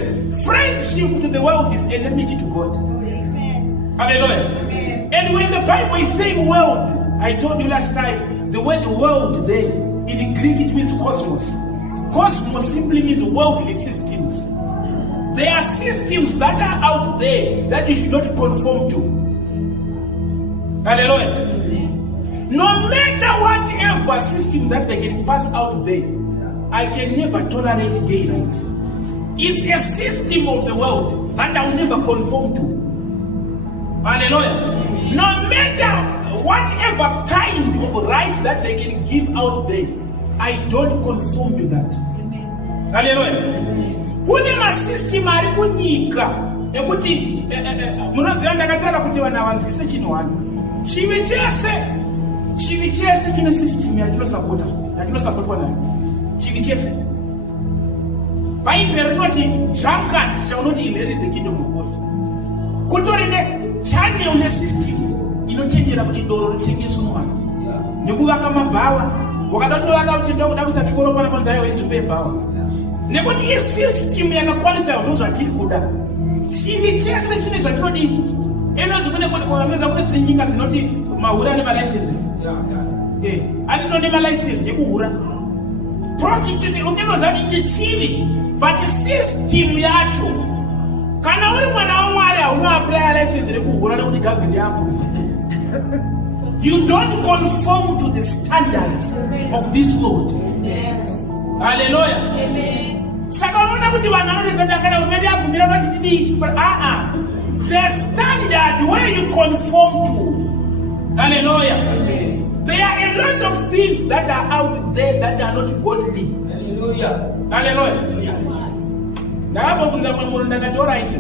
friendship to the world is enmity to God. Amen. Hallelujah. Amen. And when the Bible is saying world, I told you last time, the word world there, in Greek it means cosmos. Cosmos simply means worldly systems. There are systems that are out there that you should not conform to. Hallelujah. No matter whatever system that they can pass out there, I can never tolerate gay rights. It's a system of the world that I'll never conform to. Hallelujah. No matter whatever kind of right that they can give out there, I don't conform to that. Hallelujah. Kune masystem ari kunyika ekuti munoziva ndakatara kuti vanhu avanzwise chinhu wani chivi chese chine system yatinosapotwa nayo. Chivi chese bhaibheri rinoti drunkards shall not inherit the kingdom of God. Kutori nechannel nesystem inotendera kuti doro ritengeswe muvanhu nekuvaka mabhawa wakada kutovaka kuti ndokuda kuisa chikoro pana panzaiwa inzvimbo yebhawa nekuti isystem yakakwanifiwa ndozvatiri kuda. Chivi chese chine zvatinodii enozi kune dzinyika dzinoti mahura ane malaisensi anitone malaisensi ekuhura prostitution ukenozaniti chivi but system yacho kana uri mwana wamwari haunoapply license rekuhura nekuti government yaapprove. You don't conform to the standards of this world. Hallelujah. Saka unaona kuti vanhu vanoita kana hurumende yabvumira kuti tidii, but that standard where you conform to. Hallelujah. There are a lot of things that are out there that are not godly. Hallelujah. Hallelujah. Ndakabvunza mumwe munhu ndakati alright,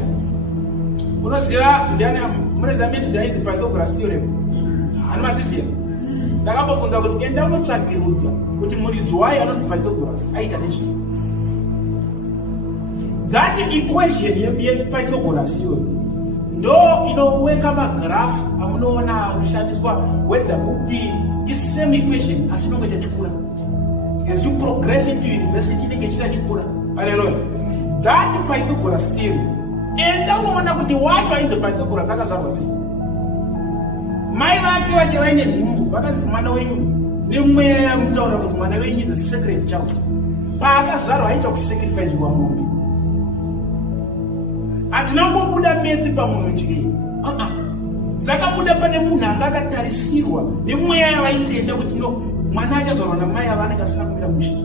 unoziva ndiani munezamiti dzaidzi Pythagoras theorem anomadziziva. Ndakambobvunza kuti enda unotsvagirudza kuti muridzi wayo anoti Pythagoras aita nezvei. That equation yePythagoras iyoyo ndo inoweka magrafu amunoona anoshandiswa whether upi is same equation asi inongoita chikura. As you progress into university inenge ichita chikura. Hallelujah. That Pythagoras theory enda unoona kuti wacho ainzi Pythagoras akazvarwa sei. Mai vake vache vaine nhumbu vakanzi mwana wenyu nemweya yamutaura kuti mwana wenyu is a sacred child. Paakazvarwa aita kusacrifice wa mombe. Hatina kumbobuda metsi pamunhu njye. Dzakabuda pane munhu anga akatarisirwa nemweya yavaitenda kuti no mwana achazvarwa namai avanenge asina kumira mushe.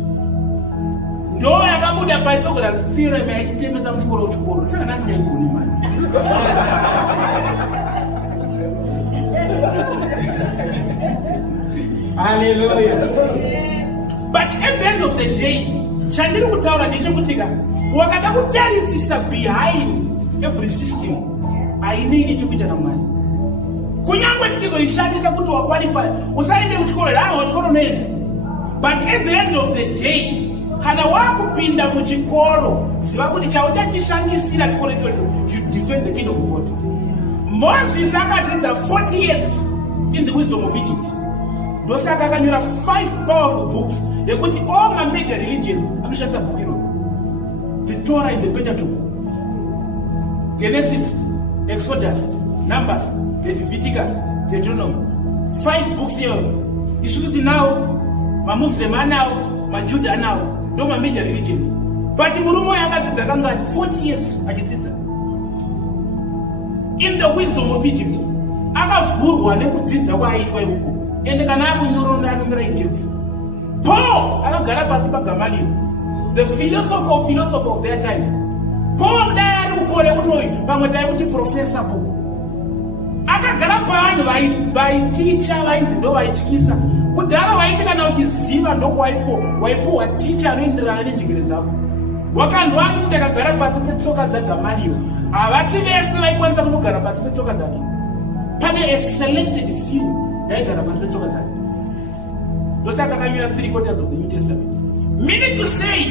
Ndo yakabuda Pythagoras theorem yaichitemesa muchikoro uchikoro. Saka nati ndaigoni mani. Hallelujah. But at the end of the day, chandiri kutaura ndechekutika wakada kutarisisa behind every system hainei chekuita namwari. Kunyangwe tichizoishandisa kuti waqualify usaende kuchikoro chikoro noenda. But at the end of the day, kana wakupinda muchikoro ziva kuti chauchachishandisira chikoro ichocho you defend the kingdom of God. Moses akadzidza 40 years in the wisdom of Egypt. Ndosaka akanyora 5 powerful books yekuti all my major religions anoshandisa book iroro. The Torah is the Pentateuch. Genesis, Exodus, Numbers, Leviticus, Deuteronomy. 5 books here. Isusu tinawo, maMuslim anawo, maJuda anawo, ndo ma major religions. But murume yakadzidza kangani 40 years achidzidza. In the wisdom of Egypt. Akavhurwa nekudzidza kwaaitwa ikoko. Ende kana akunyora anongera Egypt. Paul akagara pasi paGamaliel, the philosopher of their time. Paul dai ari kukore kutoyi pamwe dai kuti professor Paul. Akagara pavanhu vaiticha vainzi ndo vaityisa. Kudhara waiti kana uchiziva waipuwa ticha anoenderana nenjengere dzako. Wakanzwa aninde akagara pasi petsoka dzaGamaliel. Havasi vese vaikwanisa kunogara pasi petsoka dzake. Pane a selected few daigara pasi petsoka dzake. Ndosaka akamira 3/4 of the New Testament. Meaning to say,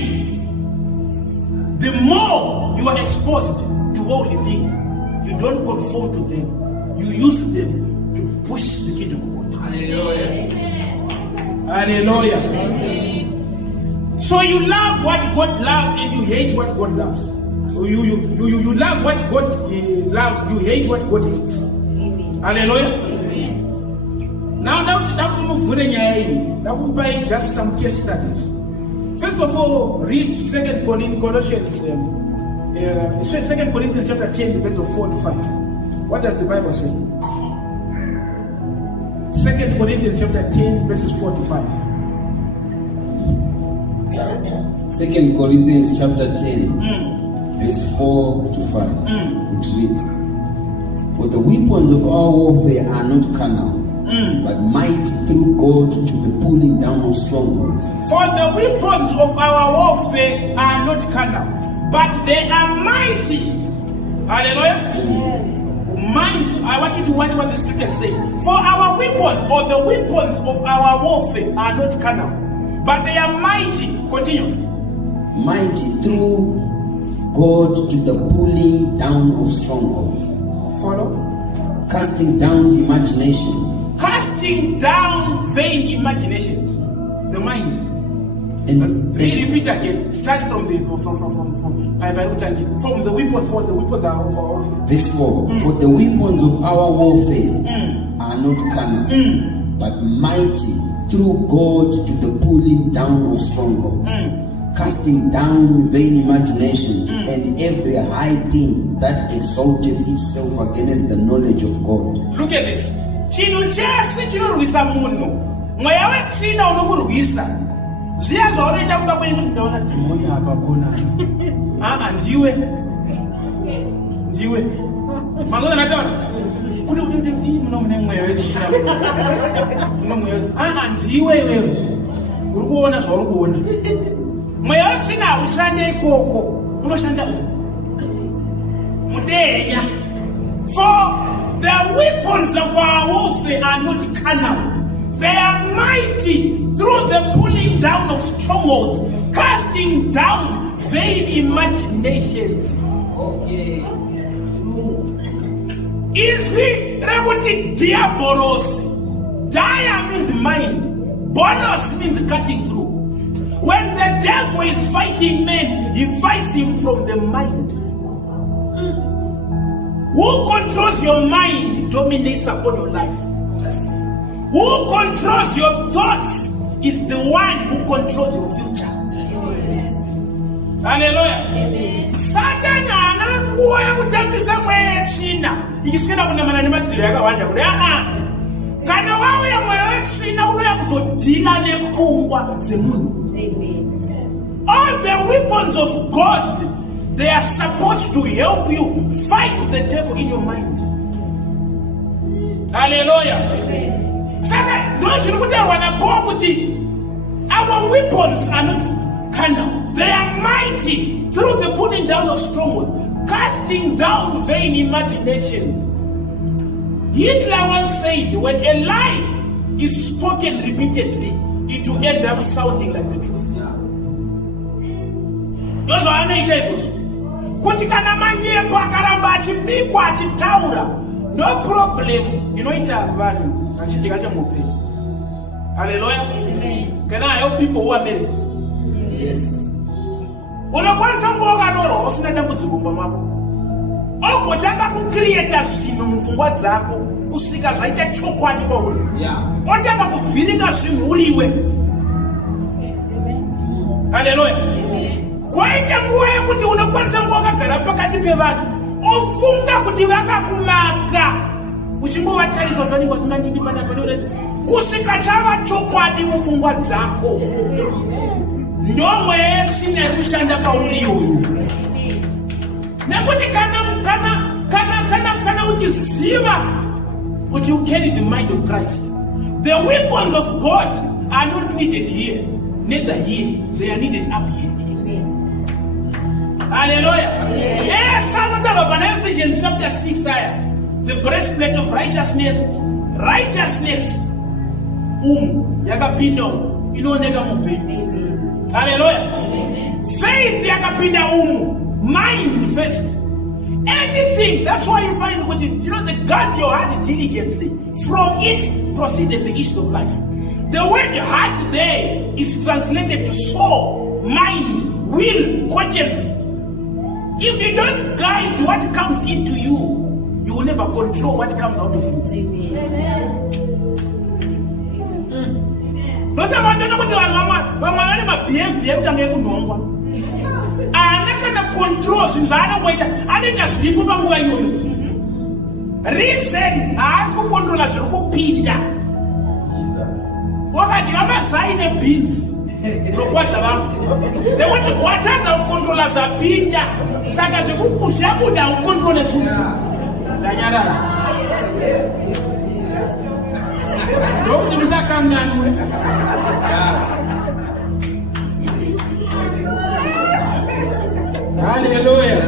the more you are exposed to worldly things, you don't conform to them. You use them to push the kingdom of God. Hallelujah. Hallelujah. So you love what God loves and you hate what God loves. You love what God loves, you hate what God hates. Hallelujah. Now to move just some case studies. First of all, read 2 Corinthians chapter 10, verse 4 to 5. What does the Bible say? 2 Corinthians chapter 10, verses 4 to 5. 2 Corinthians chapter 10, verse 4 to 5. It reads, "For the weapons of our warfare are not carnal, but mighty through God to the pulling down of strongholds." For the weapons of our warfare are not carnal, but they are mighty. Hallelujah. Mind, I want you to watch what the scriptures say. For our weapons, or the weapons of our warfare, are not carnal, but they are mighty. Continue. Mighty through God to the pulling down of strongholds. Follow. Casting down the imagination. Casting down vain imaginations. The mind. Repeat again. Start from the weapons. For the weapons that are of our warfare. Verse 4. For the weapons of our warfare are not carnal, but mighty through God to the pulling down of strongholds, casting down vain imaginations and every high thing that exalted itself against the knowledge of God. Look at this. Chino chese chinorwisa munhu. Mweya wetsvina unokurwisa. Zviya zvaonoita kuda kwenyu kuti ndaona dhimoni apa kona. Ndiwe. Mangona nataona. Kuti muna mune mweya wetsvina. Ndiwe wewe. Uri kuona zvauri kuona. Mweya wetsvina haushande ikoko. Unoshanda mudenya. For the weapons of our warfare are not carnal. They are mighty through the pulling down of strongholds, casting down vain imaginations. Okay. Is we rekuti diabolos? Dia means mind. Bolos means cutting through. When the devil is fighting men, he fights him from the mind. Who controls your mind dominates upon your life. Who controls your thoughts is the one who controls your future. Hallelujah. Satan ananguwa yakutambisa mweya china. Ikiswina kunamana nemadziro yakawanda kule. Kana wawe ya mweya china unoya kuzodila nepfungwa dzemunhu. All the weapons of God, they are supposed to help you fight the devil in your mind. Hallelujah. Saka ndio chirikuterwa na Paul kuti our weapons are not carnal. They are mighty through the pulling down of strongholds, casting down vain imagination. Hitler once said, when a lie is spoken repeatedly, it will end up sounding like the truth. Those are not kuti kana manyepo akaramba achibikwa achitaura No problem. You know it value. Hallelujah. Amen. Can I help people who are married? Yes. Unakwanza ngoga loro usina dambudziko mako. Okotanga kucreate zvinhu mufungwa dzako kusika zvaita chokwadi kwauri. Otanga kuvhiringa zvinhu uriwe. Hallelujah. Kwaita nguva yekuti unokwanisa nguva wakagara pakati pevanhu ofunga kuti vakakumaka uchingovatarisa kuti vanenge vasingandidi panapa kusika chava chokwadi mufungwa dzako. Ndomwe yesina iri kushanda pauri iyoyo. Nekuti kana uchiziva kuti you carry the mind of Christ, the weapons of God are not needed here, neither here, they are needed up here. Hallelujah. Yes, Ephesians chapter 6, the breastplate of righteousness, yakapinda inooneka mupenyu. Hallelujah. Faith yakapinda mind first. Anything, that's why you find what they guard your heart diligently. From it proceeded the issue of life. The word heart there is translated to soul, mind, will, conscience. If you don't guide what comes into you, you will never control what comes out of you. Reason has to control as you pinda. What are you signing beans? They want to control as a pinda. Saka you push up down control the food. Hallelujah.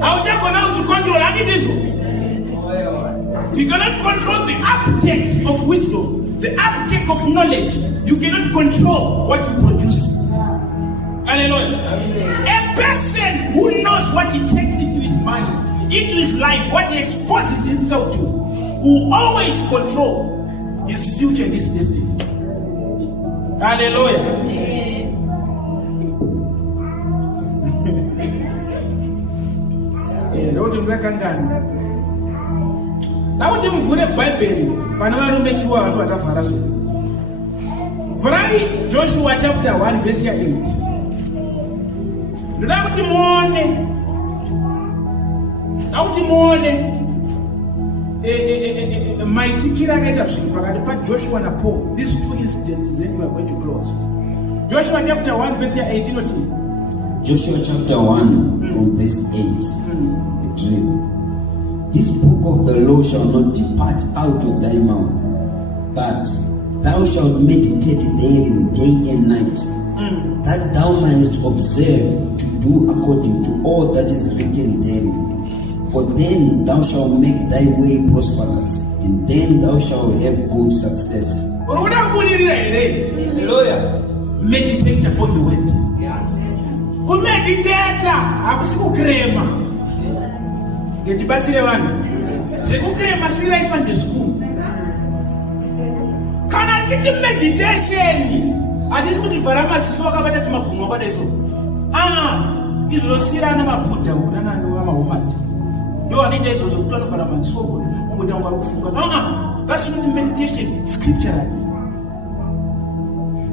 How do you control any this? You cannot control the uptake of wisdom, the uptake of knowledge. You cannot control what you produce. Hallelujah. A person who knows what he takes into his mind, into his life, what he exposes himself to, will always control his future and his destiny. Hallelujah. Now to move the Bible, Joshua chapter 1 verse 8. Now to mighty Joshua and Paul. These two incidents, then we are going to close. Joshua chapter 1 verse 18. Joshua chapter 1 from verse 8. It reads, "This book of the law shall not depart out of thy mouth, but thou shalt meditate therein day and night, that thou mayest observe to do according to all that is written therein. For then thou shalt make thy way prosperous, and then thou shalt have good success." Hallelujah. Meditate upon the word. Kumeditate akusikurema. Ngetibatsire vanhu. Zvekukrema sirai Sunday school. Kana nditi meditation, handisi kuti vhara madziso vakabata tumagumo kwadaizvo. Izvosiyana mabhudha kutana nemahomati. Ndo anoita izvozvo kuti vanovhara madziso kungoita vari kufunga. That's not meditation scripturally.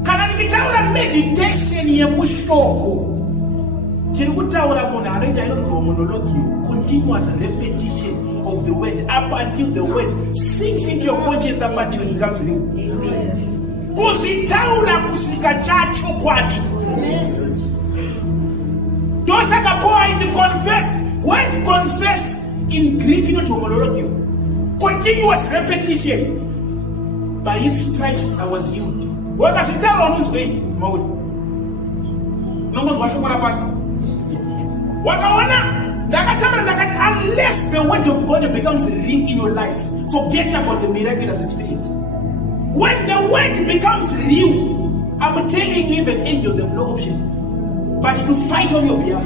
Kana ndikitaura meditation yemushoko, tiri kutaura munhu anoita monologue, continuous repetition of the word up until the word sinks into your conscience, up until it becomes real. Kuzitaura kusika chacho kwadi. Dosaka boy to confess. Word confess in Greek not monologue. Continuous repetition. By his stripes I was healed. Wakasitaura unzwe mawe. Nongo ngwashokora pastor. Wakaona unless the word of God becomes real in your life, forget about the miraculous experience. When the word becomes real, I'm telling you, even angels have no option but to fight on your behalf.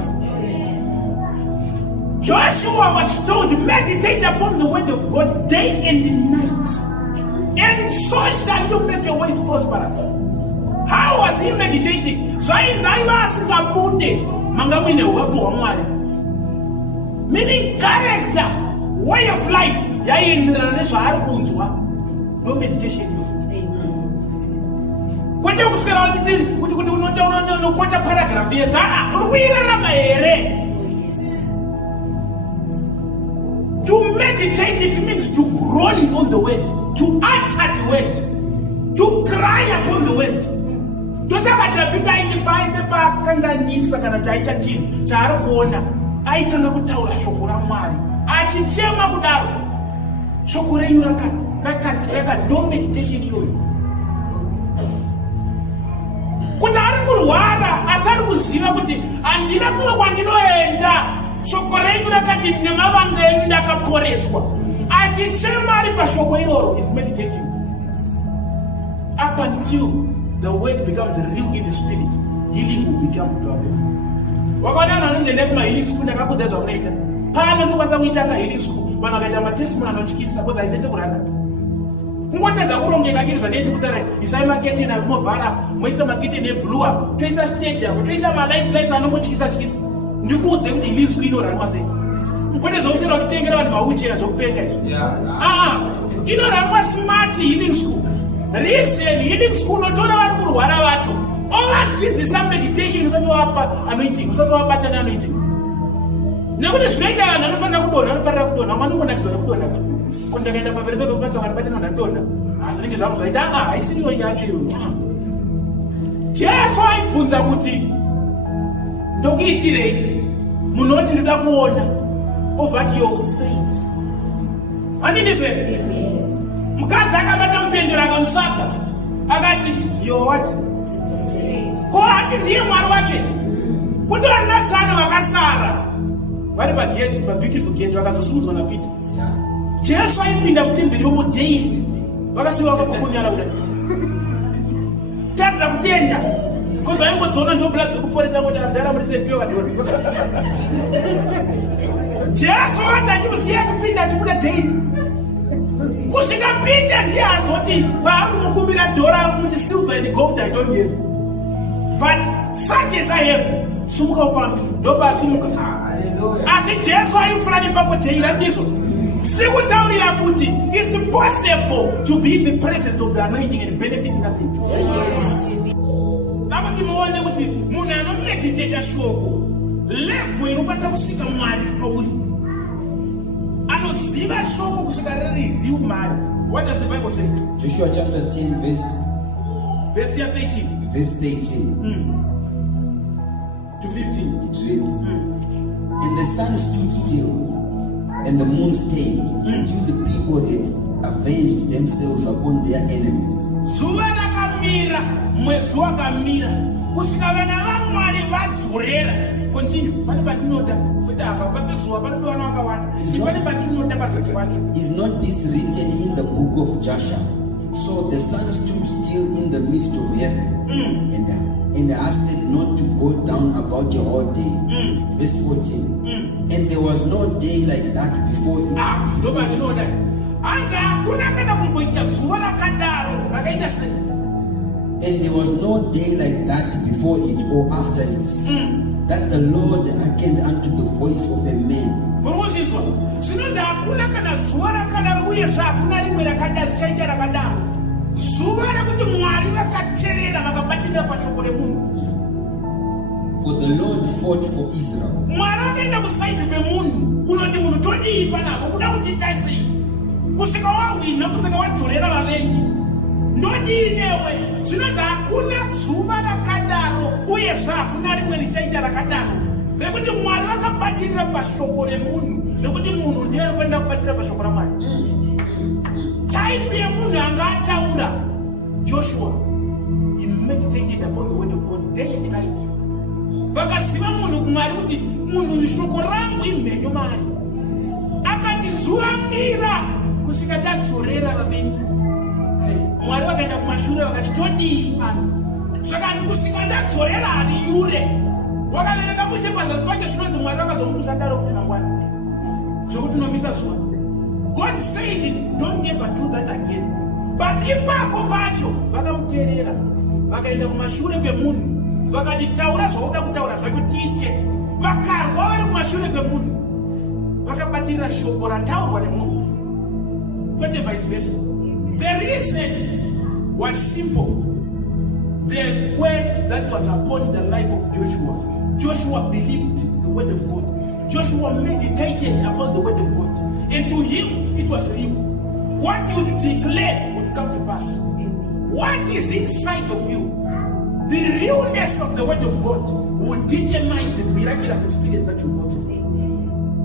Joshua was told, meditate upon the word of God day and night, and so shall you make your ways prosperous. How was he meditating? Meaning character, way of life. No meditation. What you to meditate, it means to groan on the word, to utter the word, to cry upon the word. Those are the people I devise about Kanganisa and Jaita Jim, Charapona. I don't know what Taura Shokura Mari. I think Chema Budaro Shokura Rakat, don't meditation you. Kutara Asar was Zimabuti, and Dinaku Wandino and Shokorengura Kati Namavanga and Nakaporeswa. I think Chemari Pashokoiro is meditating. Up until the word becomes real in the spirit, healing will become a problem. Wakana the next my healing school, a couple days of later. Pana was a winter healing school, when I get my testimony on Chikisa, because I did it. What is the wrong thing against the native? Is I'm getting a more vara, Mr. Getting a blue up, place a stage, place a lights, and what is that? You put them in the screen or I must say. What is also not taking on my wheelchairs or payers? You know, I was smart healing school. Recently, healing school, not all about what I do. All I did is some meditation, so to a meeting, so to a pattern meeting. Never is later, another one of good, another one of good. When they get up a very good person on a donor, I think it's like that. I see you. Just find Funzabuti. No eat today. Munot in the water over your faith. And in this way, Mukazaka Pendragon Saka. I got your what? Go out and hear my watching. Put on that son of a Cassara. What about get a beautiful gate? I got a smooth on a bit. Just I pinned up in the room daily. But I see what I'm going to do. Tell them tender. Because I want to know blood to put it out there. I'm saying, you are doing. Just what I do see, I can pin that to put a day. Because you can pin that here, so but I'm going to be that door with the silver and the gold I don't give. But such as I have, Sumuka family, Doba Sumuka. I think just why you friend Papa Taylor this one. See what I put it. It's impossible to be in the presence of the anointing and benefit nothing. I'm not even with it. Muna no meditate a show. Left when you got to see a man. I don't see that show because I review man. What does the Bible say? Joshua chapter 10, verse 18. Verse 18 to 15. It reads, and the sun stood still, and the moon stayed until the people had avenged themselves upon their enemies. Continue. Is not this written in the book of Joshua? So the sun stood still in the midst of heaven, and hasted not to go down about the whole day. Verse 14. And there was no day like that before it. Nobody knows that. And there was no day like that before it or after it, that the Lord hearkened unto the voice of a man. For the Lord fought for Israel. Joshua, he meditated upon the word of God day and night. Vakasiva munhu kumwari kuti munhu shoko rangu imhenyo mari akatizuamira kusvika tadzorera vavengi. Mwari vakaenda kumashure vakati todii pano zvakati kusvika ndadzorera hari yure wakavereka mushe pazasi pake zvinonzi mwari vakazomudusa daro kuti mangwana God said, don't ever do that again. But ipako pacho vakamuteerera vakaenda kumashure kwemunhu vakati taura zvauda kutaura zvakutiite vakarwa vari kumashure kwemunhu vakabatirira shoko rataurwa nemunhu kwete vice versa. The reason was simple. The word that was upon the life of Joshua believed the word of God. Joshua meditated upon the word of God, and to him it was real. What you declare would come to pass. What is inside of you, the realness of the word of God, will determine the miraculous experience that you got.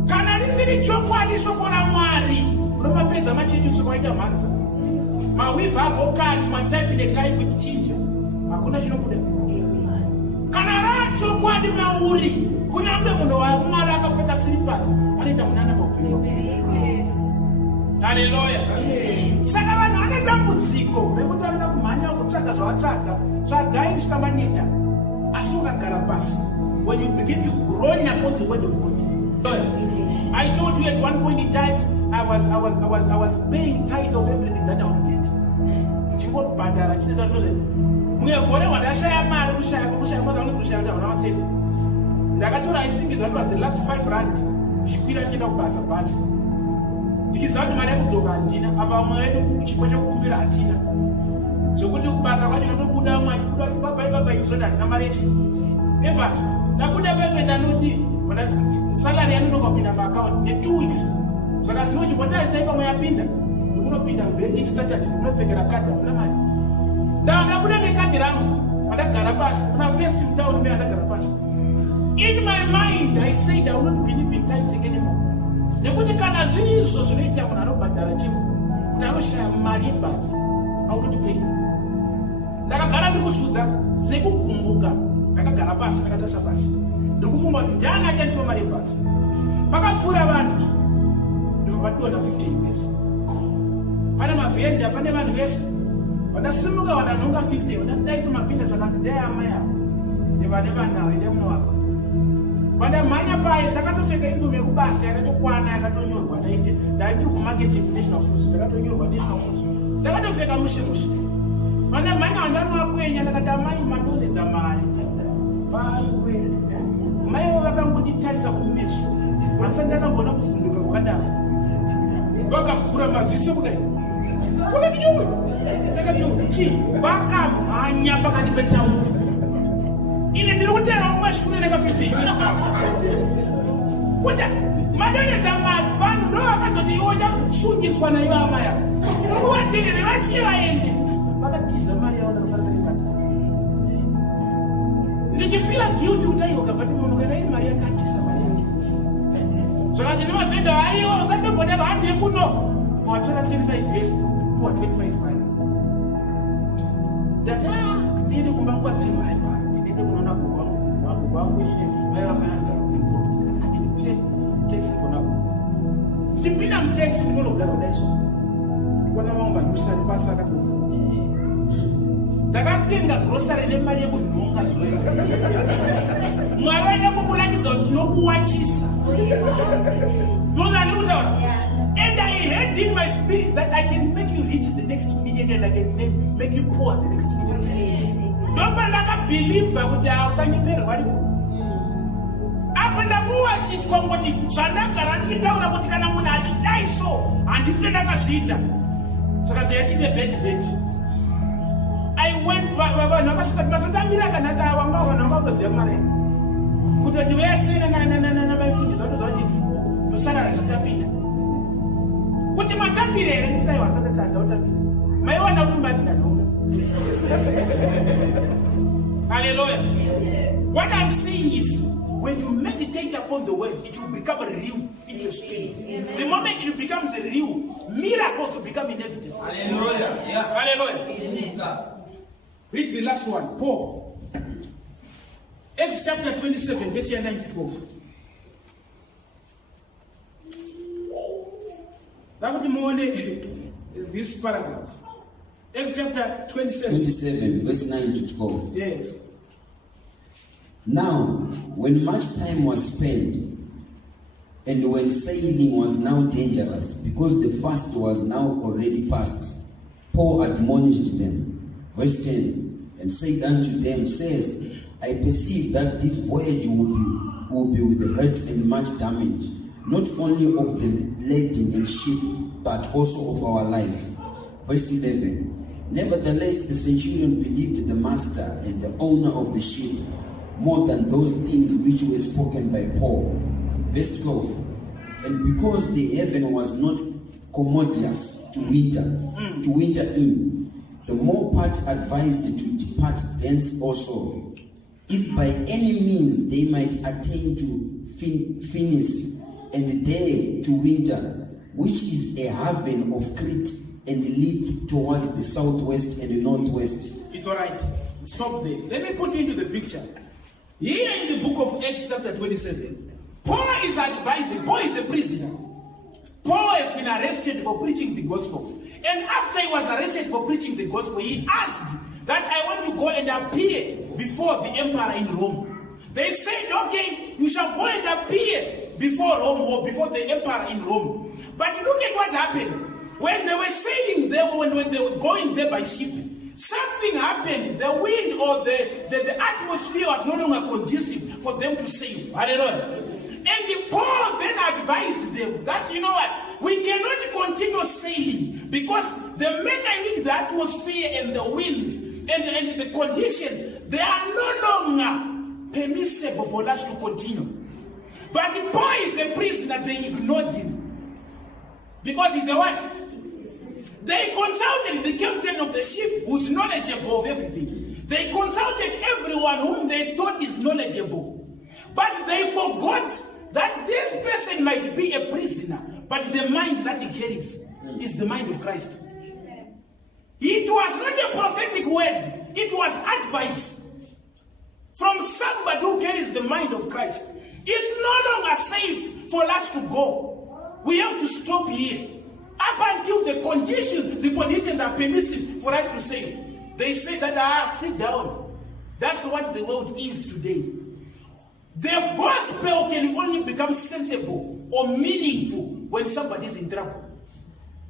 Kana risiri chokwadi shoko la Mwari unomapedza machechi kwaita mhanza mawiva agokani mataipi nekai kuti chinja hakuna chinobuda. Kana rachokwadi mauri kunyangwe munhu waMwari akapfeka slippers anoita munana paupenyu. Haleluya. Saka vanhu vane dambudziko rekuti vanoda kumhanya kutsvaga zvavatsvaga tsvagai zvisamaneta asi ukagara pasi. When you begin to groan upon the word of God. I told you at one point in time I was paying tithe of everything that I would get. Chingobhadhara chineza ndoze muyegore wadashaya mari kushaya mazano kushaya ndavana vatsedi ndakatora I think that was the last 5 rand chikwira chienda kubasa basi ndichiziva kuti mari yekudzoka handina apa vamwe vedu chipo chekukumbira hatina zvokuti kubasa kwacho ndotobuda umwe achibuda baba izvoti handina mari yechi ebasi ndabuda pepe ndanoti salary yanonokapinda paakaunti ne2 weeks saka zvinochimbotarisai pamwe yapinda ndikunopinda mberi Saturday ndinopfekera kadhi hakuna mari ndabuda nekadhi rangu andagara pasi kuna first mtown mbe andagara pasi. In my mind I said I will not believe in tithing anymore. Nekuti kana zviri izvo zvinoita munhu anobhadhara chemuni kuti anoshaya mari yebhazi I will not pay. Ndakagara ndikuzvudza nekugumbuka ndakagara pasi ndakatasa pasi ndikufunga kuti ndani achandipa mari yebhazi. Pakapfuura vanhu ndikabatiwa na 50 US. Pane mavhenda pane vanhu vese vandasimuka vandanhonga 50 vandadaisa mavhenda zvakati ndayama yavo nevane vanawe nemuno wako vandamhanya paye ndakatopfeka uniform yekubasa yakatokwana yakatonyorwa ndaindiri kumarketing national foods ndakatonyorwa national foods ndakatopfeka mushe vandamhanya vandanowakwenya ndakati amai madonedza mari vaiwe maivo vakangonditarisa kumeso asi ndakambona kuvhunduka kwakadaro vakavhura maziso kudai vakatiwe ndakatiwe chii vakamhanya pakati petaundi ine ndiri kutera umashure nekafifii kuti madonedza mari vanhu ndo vakazoti iwo chakusungiswa naivo amaya urikuvatenere vasiye vaende vakatiza mari yavo ndakasarazekekata ndichifila guilty utaiwoka but munhu kana iri mari yakatisa mari yake zvakati nemavhenda aiwo usatobhodera handi yekuno vatora 25 years kuwa 25 mari ndati ndiende kumba nguva dzino aiva ndiende kunoona kugu wangu ine vaiva mayangara kurimbo ndindikwire taxi konako ndichipinda mutaxi ndinonogara kudaiso ndikuona mamwe vanyusari pasi akati ndakatenga grosari nemari yekunhonga zvoera mwari waida kukurakidza kuti ndinokuwachisa nozandikutaura. And I heard in my spirit that I can make you rich the next minute and I can make you poor the next minute. Ndopa ndakabhilivha kuti hausanyeperwa riko. Apo ndakuwachiswa ngoti zvandagara ndichitaura kuti kana munhu achidai so handife ndakazviita. Saka ndayachite beti. I went vanhu vakasvika kuti masotambira kanaka wanga vanhu vangakuziva mari kutoti vese namaifundiswa ndozvati musarara satapinda kuti matambire here ndikutaiwa hatsandotanda utambira maiwana kuti mbatindanhonga. Hallelujah. What I'm saying is when you meditate upon the word it will become real in your spirit. The moment it becomes real, miracles will become inevitable. Hallelujah. Yeah. Hallelujah. Read the last one, Paul. Acts chapter 27, verse 9 to 12. That would this paragraph. Acts chapter 27, verse 9 to 12. Yes. Now, when much time was spent, And when sailing was now dangerous, because the fast was now already past, Paul admonished them. Verse 10, and said unto them, says, I perceive that this voyage will be with hurt and much damage, not only of the lading and ship, but also of our lives. Verse 11, nevertheless the centurion believed the master and the owner of the ship more than those things which were spoken by Paul. Verse 12, and because the heaven was not commodious to winter in, the more part advised to depart thence also, if by any means they might attain to Phoenix, and there to winter, which is a haven of Crete, and lead towards the southwest and the northwest. It's all right. Stop there. Let me put you into the picture. Here in the book of Acts chapter 27, Paul is advising. Paul is a prisoner. Paul has been arrested for preaching the gospel. And after he was arrested for preaching the gospel, he asked that I want to go and appear before the emperor in Rome. They said, okay, you shall go and appear before Rome or before the emperor in Rome. But look at what happened. When they were sailing there, when they were going there by ship, something happened. The wind or the atmosphere was no longer conducive for them to sail. Hallelujah. And Paul then advised them that, you know what, we cannot continue sailing because the mechanism, the atmosphere and the winds and the condition, they are no longer permissible for us to continue. But Paul is a prisoner, they ignored him. Because he's a what? They consulted the captain of the ship who's knowledgeable of everything. They consulted everyone whom they thought is knowledgeable. But they forgot that this person might be a prisoner, but the mind that he carries is the mind of Christ. It was not a prophetic word, it was advice from somebody who carries the mind of Christ. It's no longer safe for us to go. We have to stop here up until the conditions are permissive for us to say. They say that, sit down. That's what the world is today. The gospel can only become sensible or meaningful when somebody is in trouble.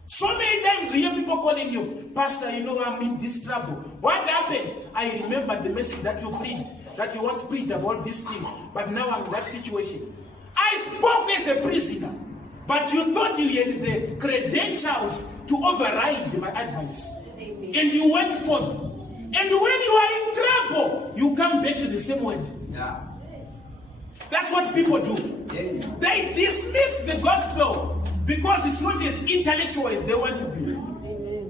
So many times you hear people calling you, Pastor, you know I'm in this trouble. What happened? I remember the message that you preached, that you once preached about this thing, but now I'm in that situation. I spoke as a prisoner, but you thought you had the credentials to override my advice. Amen. And you went forth. And when you are in trouble, you come back to the same word. Yeah. That's what people do. Yeah. They dismiss the gospel because it's not as intellectual as they want to be.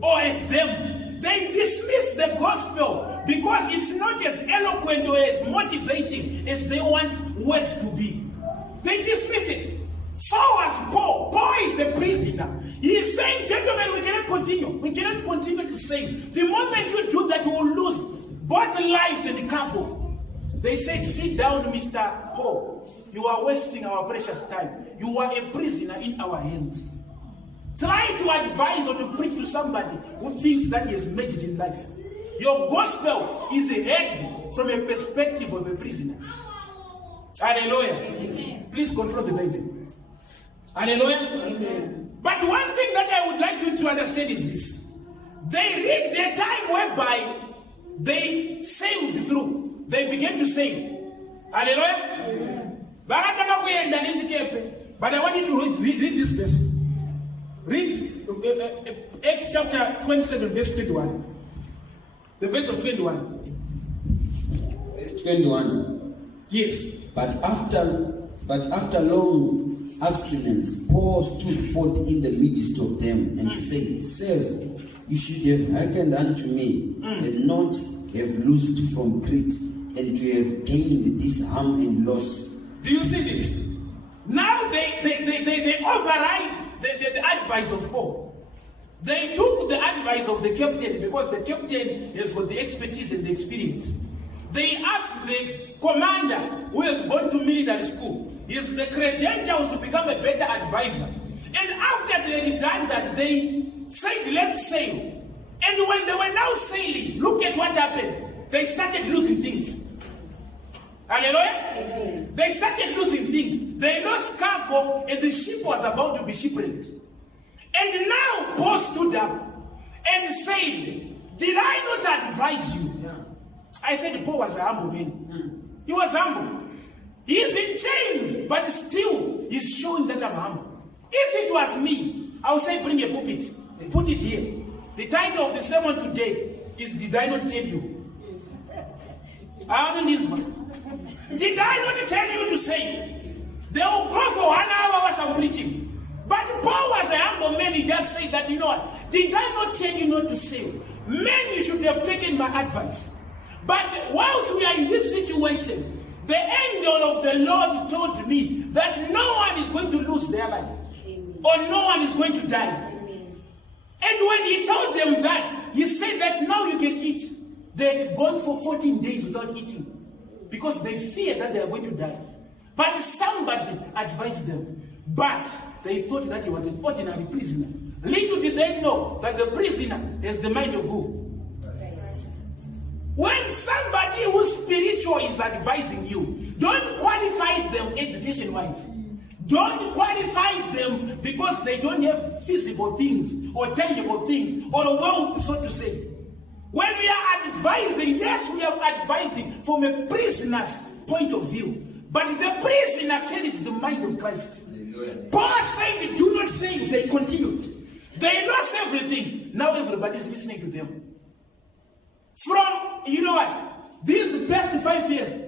Or as them. They dismiss the gospel because it's not as eloquent or as motivating as they want words to be. They dismiss it. So was Paul. Paul is a prisoner. He is saying, gentlemen, we cannot continue. We cannot continue to sing. The moment you do that, you will lose both lives and the cargo. They said, sit down, Mr. Paul. You are wasting our precious time. You are a prisoner in our hands. Try to advise or to preach to somebody who thinks that he has made it in life. Your gospel is ahead from a perspective of a prisoner. Hallelujah. Amen. Please control the baby. Hallelujah. Amen. But one thing that I would like you to understand is this. They reached their time whereby they sailed through. They began to sail. Hallelujah. Amen. But I want you to read this verse. Read Acts chapter 27, verse 21. The verse of 21. Verse 21. Yes. But after long abstinence, Paul stood forth in the midst of them and said, Sirs, you should have hearkened unto me, and not have loosed from Crete, and to have gained this harm and loss. Do you see this? Now they override the advice of Paul. They took the advice of the captain because the captain has got the expertise and the experience. They asked the commander who has gone to military school, is the credentials to become a better advisor. And after they had done that, they said, let's sail. And when they were now sailing, look at what happened. They started losing things. Hallelujah. They started losing things. They lost cargo and the ship was about to be shipwrecked. And now Paul stood up and said, did I not advise you? Yeah. I said Paul was a humble man. He was humble. He is in chains, but still he's showing that I'm humble. If it was me, I would say bring a pulpit. Put it here. The title of the sermon today is Did I Not Tell You? I don't need one. Did I not tell you to say? They will go for 1 hour as I'm preaching. But Paul was a humble man. He just said that, you know what? Did I not tell you not to say? Men, you should have taken my advice. But whilst we are in this situation, the angel of the Lord told me that no one is going to lose their life. Amen. Or no one is going to die. Amen. And when he told them that, he said that now you can eat. They had gone for 14 days without eating because they feared that they are going to die. But somebody advised them. But they thought that he was an ordinary prisoner. Little did they know that the prisoner has the mind of who? When somebody who's spiritual is advising you, don't qualify them education-wise. Don't qualify them because they don't have visible things or tangible things or wealth, so to say. When we are advising, yes, we are advising from a prisoner's point of view. But the prisoner carries the mind of Christ. Paul said, do not say. They continued. They lost everything. Now everybody's listening to them. From, you know what, these past 5 years,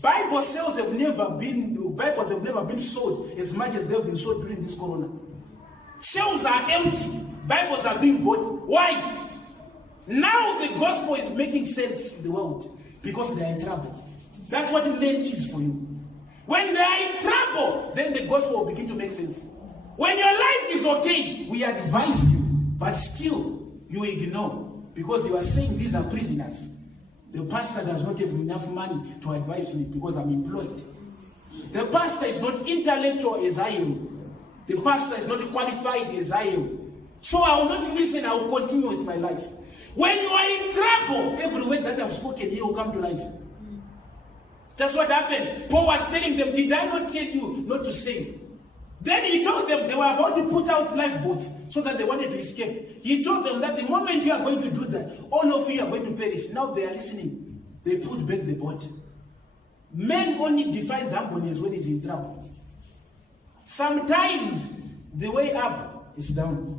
Bible sales have never been sold as much as they've been sold during this corona. Shelves are empty. Bibles are being bought. Why? Now the gospel is making sense in the world because they are in trouble. That's what men is for you. When they are in trouble, then the gospel will begin to make sense. When your life is okay, we advise you, but still you ignore. Because you are saying these are prisoners. The pastor does not have enough money to advise me because I'm employed. The pastor is not intellectual as I am. The pastor is not qualified as I am. So I will not listen, I will continue with my life. When you are in trouble, every word that I've spoken here will come to life. That's what happened. Paul was telling them, did I not tell you not to say? Then he told them they were about to put out lifeboats so that they wanted to escape. He told them that the moment you are going to do that, all of you are going to perish. Now they are listening. They put back the boat. Men only define humbleness when he's in trouble. Sometimes the way up is down.